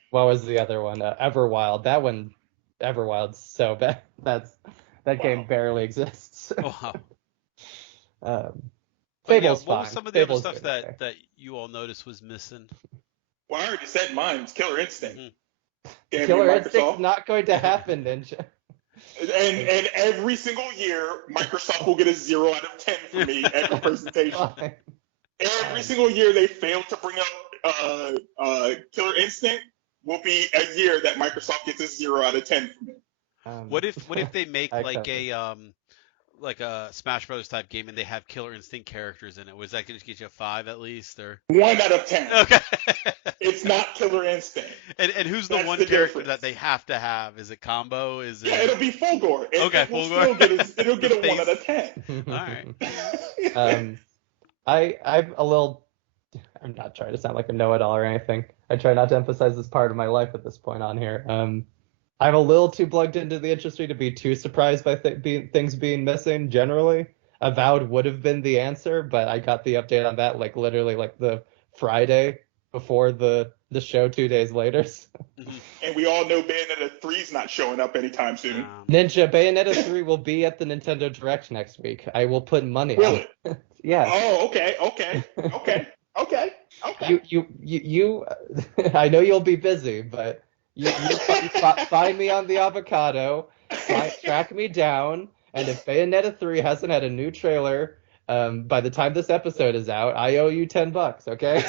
what was the other one? Everwild. That one, Everwild's so bad. That game barely exists. Wow. um, But yeah, Fable's what was fine. some of the other Fable's stuff doing okay. that you all noticed was missing? Well, I already said mine. It's Killer Instinct. Mhm. Damn you, Killer Instinct's Microsoft. not going to happen, Ninja. And every single year, Microsoft will get a 0 out of 10 for me at the presentation. Fine. Every single year they fail to bring up Killer Instinct will be a year that Microsoft gets a 0 out of 10 for me. What if they make I like accept like a Smash Bros type game and they have Killer Instinct characters in it? Was that going to get you a 5 at least, or? 1 out of 10. Okay. It's not Killer Instinct. And who's the That's one the character difference. that they have to have? Is it combo? Is it? Yeah, it'll be Fulgore. And Okay, it will Fulgore. it'll get a The 1 out face. of 10. All right. I'm a little. I'm not trying to sound like a know-it-all or anything. I try not to emphasize this part of my life at this point on here. I'm a little too plugged into the industry to be too surprised by things being missing. Generally, Avowed would have been the answer, but I got the update on that like literally like the Friday before the show 2 days later. Mhm. And we all know Bayonetta 3's not showing up anytime soon. Ninja, Bayonetta 3 will be at the Nintendo Direct next week. I will put money Will on it? it. Yeah. Oh, okay. You I know you'll be busy, but you find me on the avocado, track me down, and if Bayonetta 3 hasn't had a new trailer by the time this episode is out, I owe you $10, okay?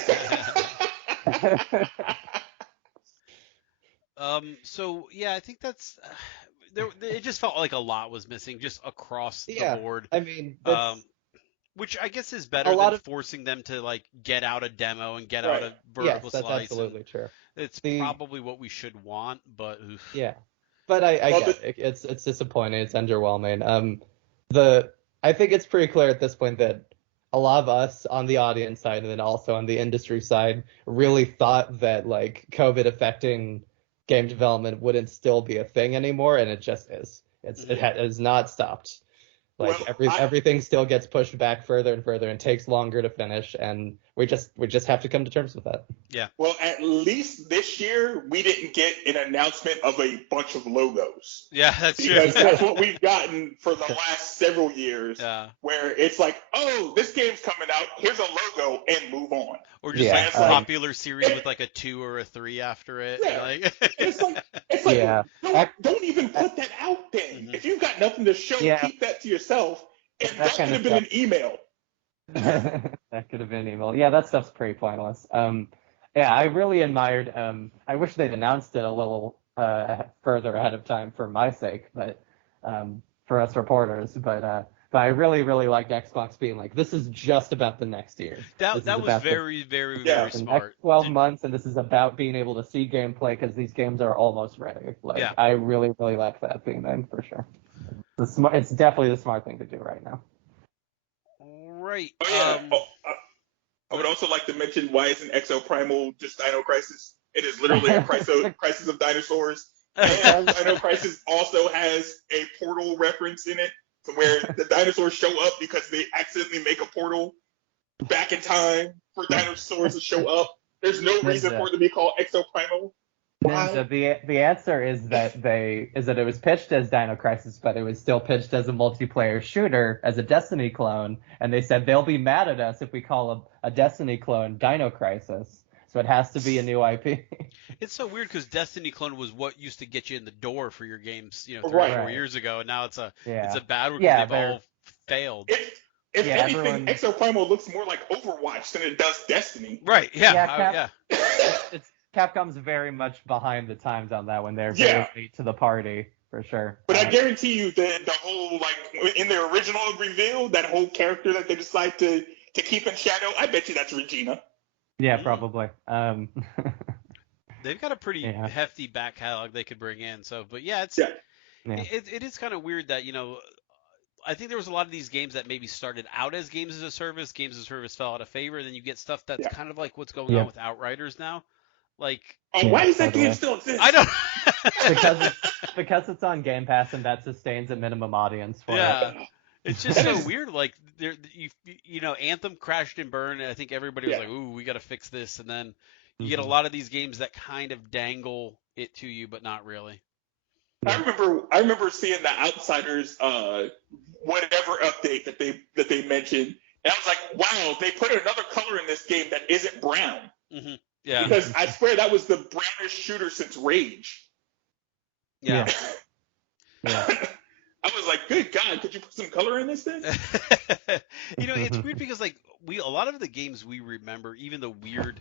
So yeah, I think that's there. It just felt like a lot was missing just across the board. I mean, which I guess is a better lot than of forcing them to like get out a demo and get Right. out a vertical yes, that's slice. absolutely true. It's probably what we should want, but oof. Yeah, but I get it. It's disappointing. It's underwhelming. I think it's pretty clear at this point that a lot of us on the audience side and then also on the industry side really thought that like COVID affecting game development wouldn't still be a thing anymore, and it just is. It has not stopped. Like everything still gets pushed back further and further and takes longer to finish, and we just have to come to terms with that. Yeah. Well, at least this year we didn't get an announcement of a bunch of logos. Yeah, that's true. Because that's what we've gotten for the last several years. Yeah. Where it's like, oh, this game's coming out. Here's a logo, and move on. Or just like a popular series with like a 2 or a 3 after it. Yeah. Like... it's like Yeah. don't even put that out then. Mhm. If you've got nothing to show, keep that to yourself. And that could have been an email. That could have been email. Yeah, that stuff's pretty pointless. Yeah, I really admired. I wish they'd announced it a little further ahead of time for my sake, but for us reporters. But I really, really liked Xbox being like, this is just about the next year. That was very, very, very the smart. next 12 months, and this is about being able to see gameplay because these games are almost ready. Like, I really, really like that being there for sure. It's definitely the smart thing to do right now. Right. Oh, yeah. I would also like to mention, why isn't XL Primal just Dino Crisis? It is literally a crisis of dinosaurs. And Dino Crisis also has a portal reference in it, to where the dinosaurs show up because they accidentally make a portal back in time for dinosaurs to show up. There's no reason for it to be called XL Primal. Ninja, the answer is that it was pitched as Dino Crisis, but it was still pitched as a multiplayer shooter, as a Destiny clone, and they said they'll be mad at us if we call a Destiny clone Dino Crisis. So it has to be a new IP. It's so weird because Destiny clone was what used to get you in the door for your games, 3 or 4 years ago, and now it's a bad one because they've all failed. If anything, XL Primal looks more like Overwatch than it does Destiny. Right? Yeah. Capcom's very much behind the times on that one. They're very late to the party. for sure. But I guarantee you that the whole, like, in their original reveal, that whole character that they decide to keep in shadow, I bet you that's Regina. Yeah, probably. They've got a pretty Yeah. hefty back catalog they could bring in. So, but yeah, Yeah. it is kind of weird that, you know, I think there was a lot of these games that maybe started out as games as a service. Games as a service fell out of favor. And then you get stuff that's kind of like what's going on with Outriders now. Like, why does that game still exist? I don't. because it's on Game Pass and that sustains a minimum audience for it. It's just so weird. Like, you know, Anthem crashed and burned, and I think everybody was like, "Ooh, we got to fix this." And then you get a lot of these games that kind of dangle it to you, but not really. I remember seeing the Outsiders whatever update that they mentioned, and I was like, "Wow, they put another color in this game that isn't brown." Mm-hmm. Yeah. Because I swear that was the brownest shooter since Rage. Yeah. I was like, good God, could you put some color in this thing? You know, it's weird because like a lot of the games we remember, even the weird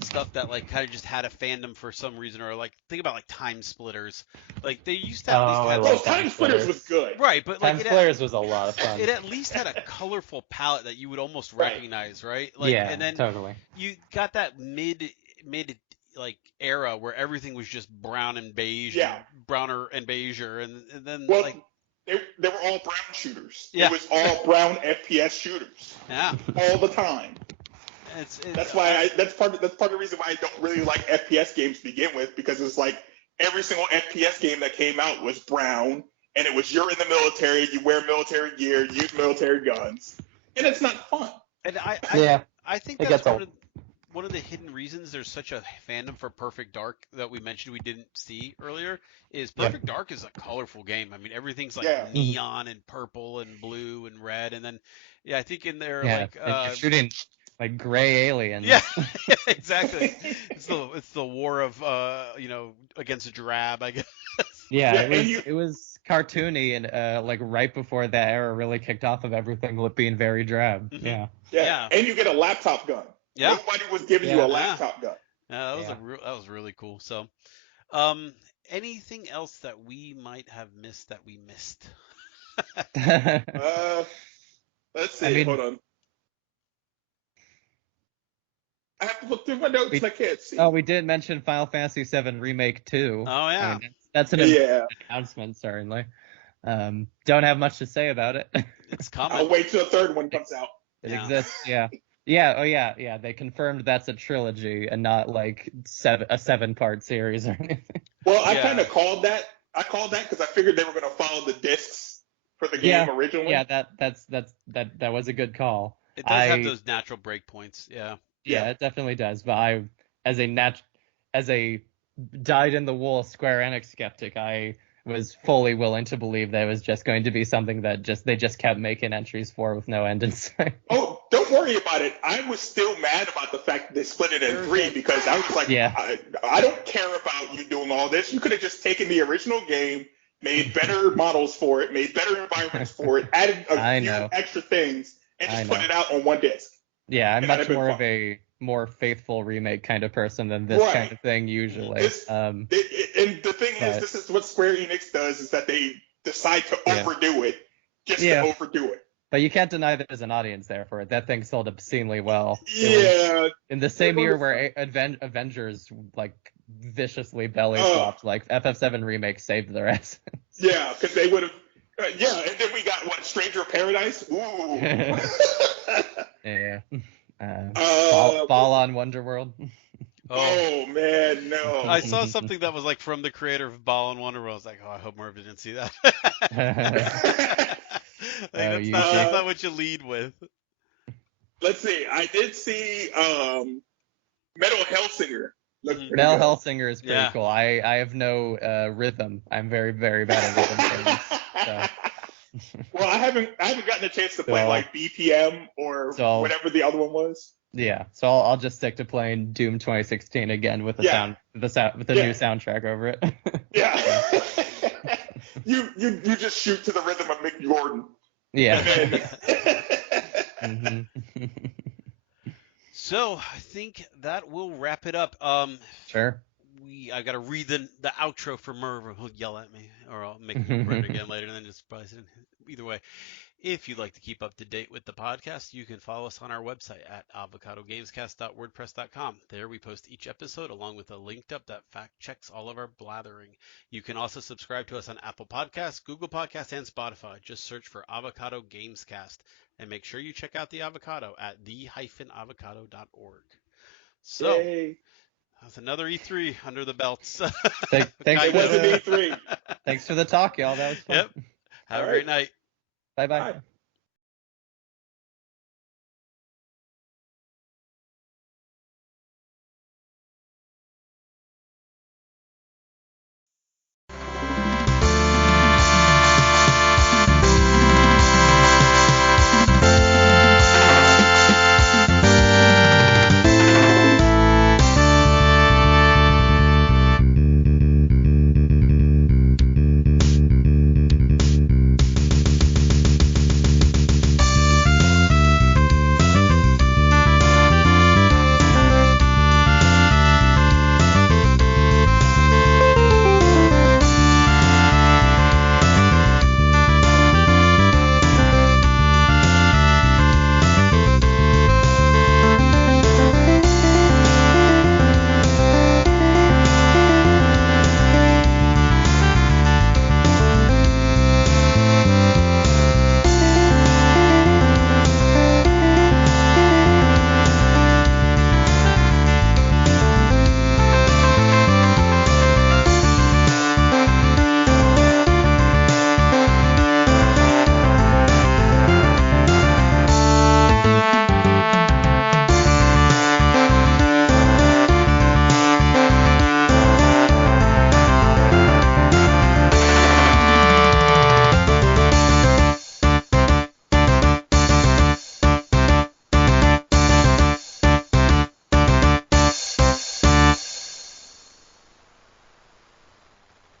stuff that like kind of just had a fandom for some reason, or like think about like Time Splitters. Like they used to at least have Time Splitters was good. Right, but like Time Splitters was a lot of fun. It at least had a colorful palette that you would almost recognize, right? Like, yeah, and then totally. You got that mid like era where everything was just brown and beige, browner and beiger, and then like they were all brown shooters. Yeah. It was all brown FPS shooters. Yeah. All the time. That's part of the reason why I don't really like FPS games to begin with, because it's like every single FPS game that came out was brown, and it was you're in the military, you wear military gear, you use military guns, and it's not fun. And I think that's one of the hidden reasons there's such a fandom for Perfect Dark that we mentioned we didn't see earlier is Perfect Dark is a colorful game. I mean, everything's like neon and purple and blue and red, and then I think in there you're shooting like gray aliens. Yeah, exactly. It's the war of against a drab, I guess. Yeah, it was cartoony and like right before that era really kicked off of everything being very drab. Mm-hmm. Yeah, and you get a laptop gun. Yeah. Nobody was giving you a laptop gun. Yeah, that was really cool. So, anything else that we might have missed that we missed? Let's see. Hold on. I have to look through my notes. I can't see. Oh, we did mention Final Fantasy VII Remake 2. Oh, yeah. I mean, that's an announcement, certainly. Don't have much to say about it. It's coming. I'll wait till the third one comes out. It exists, yeah. Yeah, oh yeah. They confirmed that's a trilogy and not like a 7-part series or anything. Well, I kind of called that. I called that because I figured they were going to follow the discs for the game originally. Yeah, that was a good call. It does have those natural breakpoints. Yeah. Yeah, it definitely does. But as a dyed-in-the-wool Square Enix skeptic, I was fully willing to believe that it was just going to be something that they just kept making entries for with no end in sight. Oh, don't worry about it. I was still mad about the fact that they split it in 3 because I was like, I don't care about you doing all this. You could have just taken the original game, made better models for it, made better environments for it, added a few extra things, and just put it out on one disc. Yeah, I'm much more of a more faithful remake kind of person than this kind of thing usually. And the thing is, this is what Square Enix does, is that they decide to overdo it just to overdo it. But you can't deny there's an audience there for it. That thing sold obscenely well. Yeah. In the same year where Avengers like viciously belly flopped, like FF7 Remake saved their asses. Yeah, because they would have. And then we got Stranger of Paradise. Ooh. Yeah. Ball on Wonderworld. Oh man, no. I saw something that was like from the creator of Ball and Wonderworld. I was like, I hope Merve didn't see that. That's not what you lead with. Let's see. I did see Metal Hellsinger. Metal Hellsinger is pretty cool. I have no rhythm. I'm very, very bad at rhythm games. So. Well, I haven't gotten a chance to play like BPM or whatever the other one was. Yeah, so I'll just stick to playing Doom 2016 again with the new soundtrack over it. Yeah. you just shoot to the rhythm of Mick Jordan. Yeah. So I think that will wrap it up. Sure. I got to read the outro for Merve, or he'll yell at me, or I'll make him read it again later, and then just probably either way. If you'd like to keep up to date with the podcast, you can follow us on our website at avocadogamescast.wordpress.com. There we post each episode along with a Linkdump that fact checks all of our blathering. You can also subscribe to us on Apple Podcasts, Google Podcasts, and Spotify. Just search for Avocado Gamescast, and make sure you check out the Avocado at the-avocado.org. So, Yay. that's another E3 under the belts. Thanks It was an E3. Thanks for the talk, y'all. That was fun. Yep. Have a great night. Bye-bye. Bye.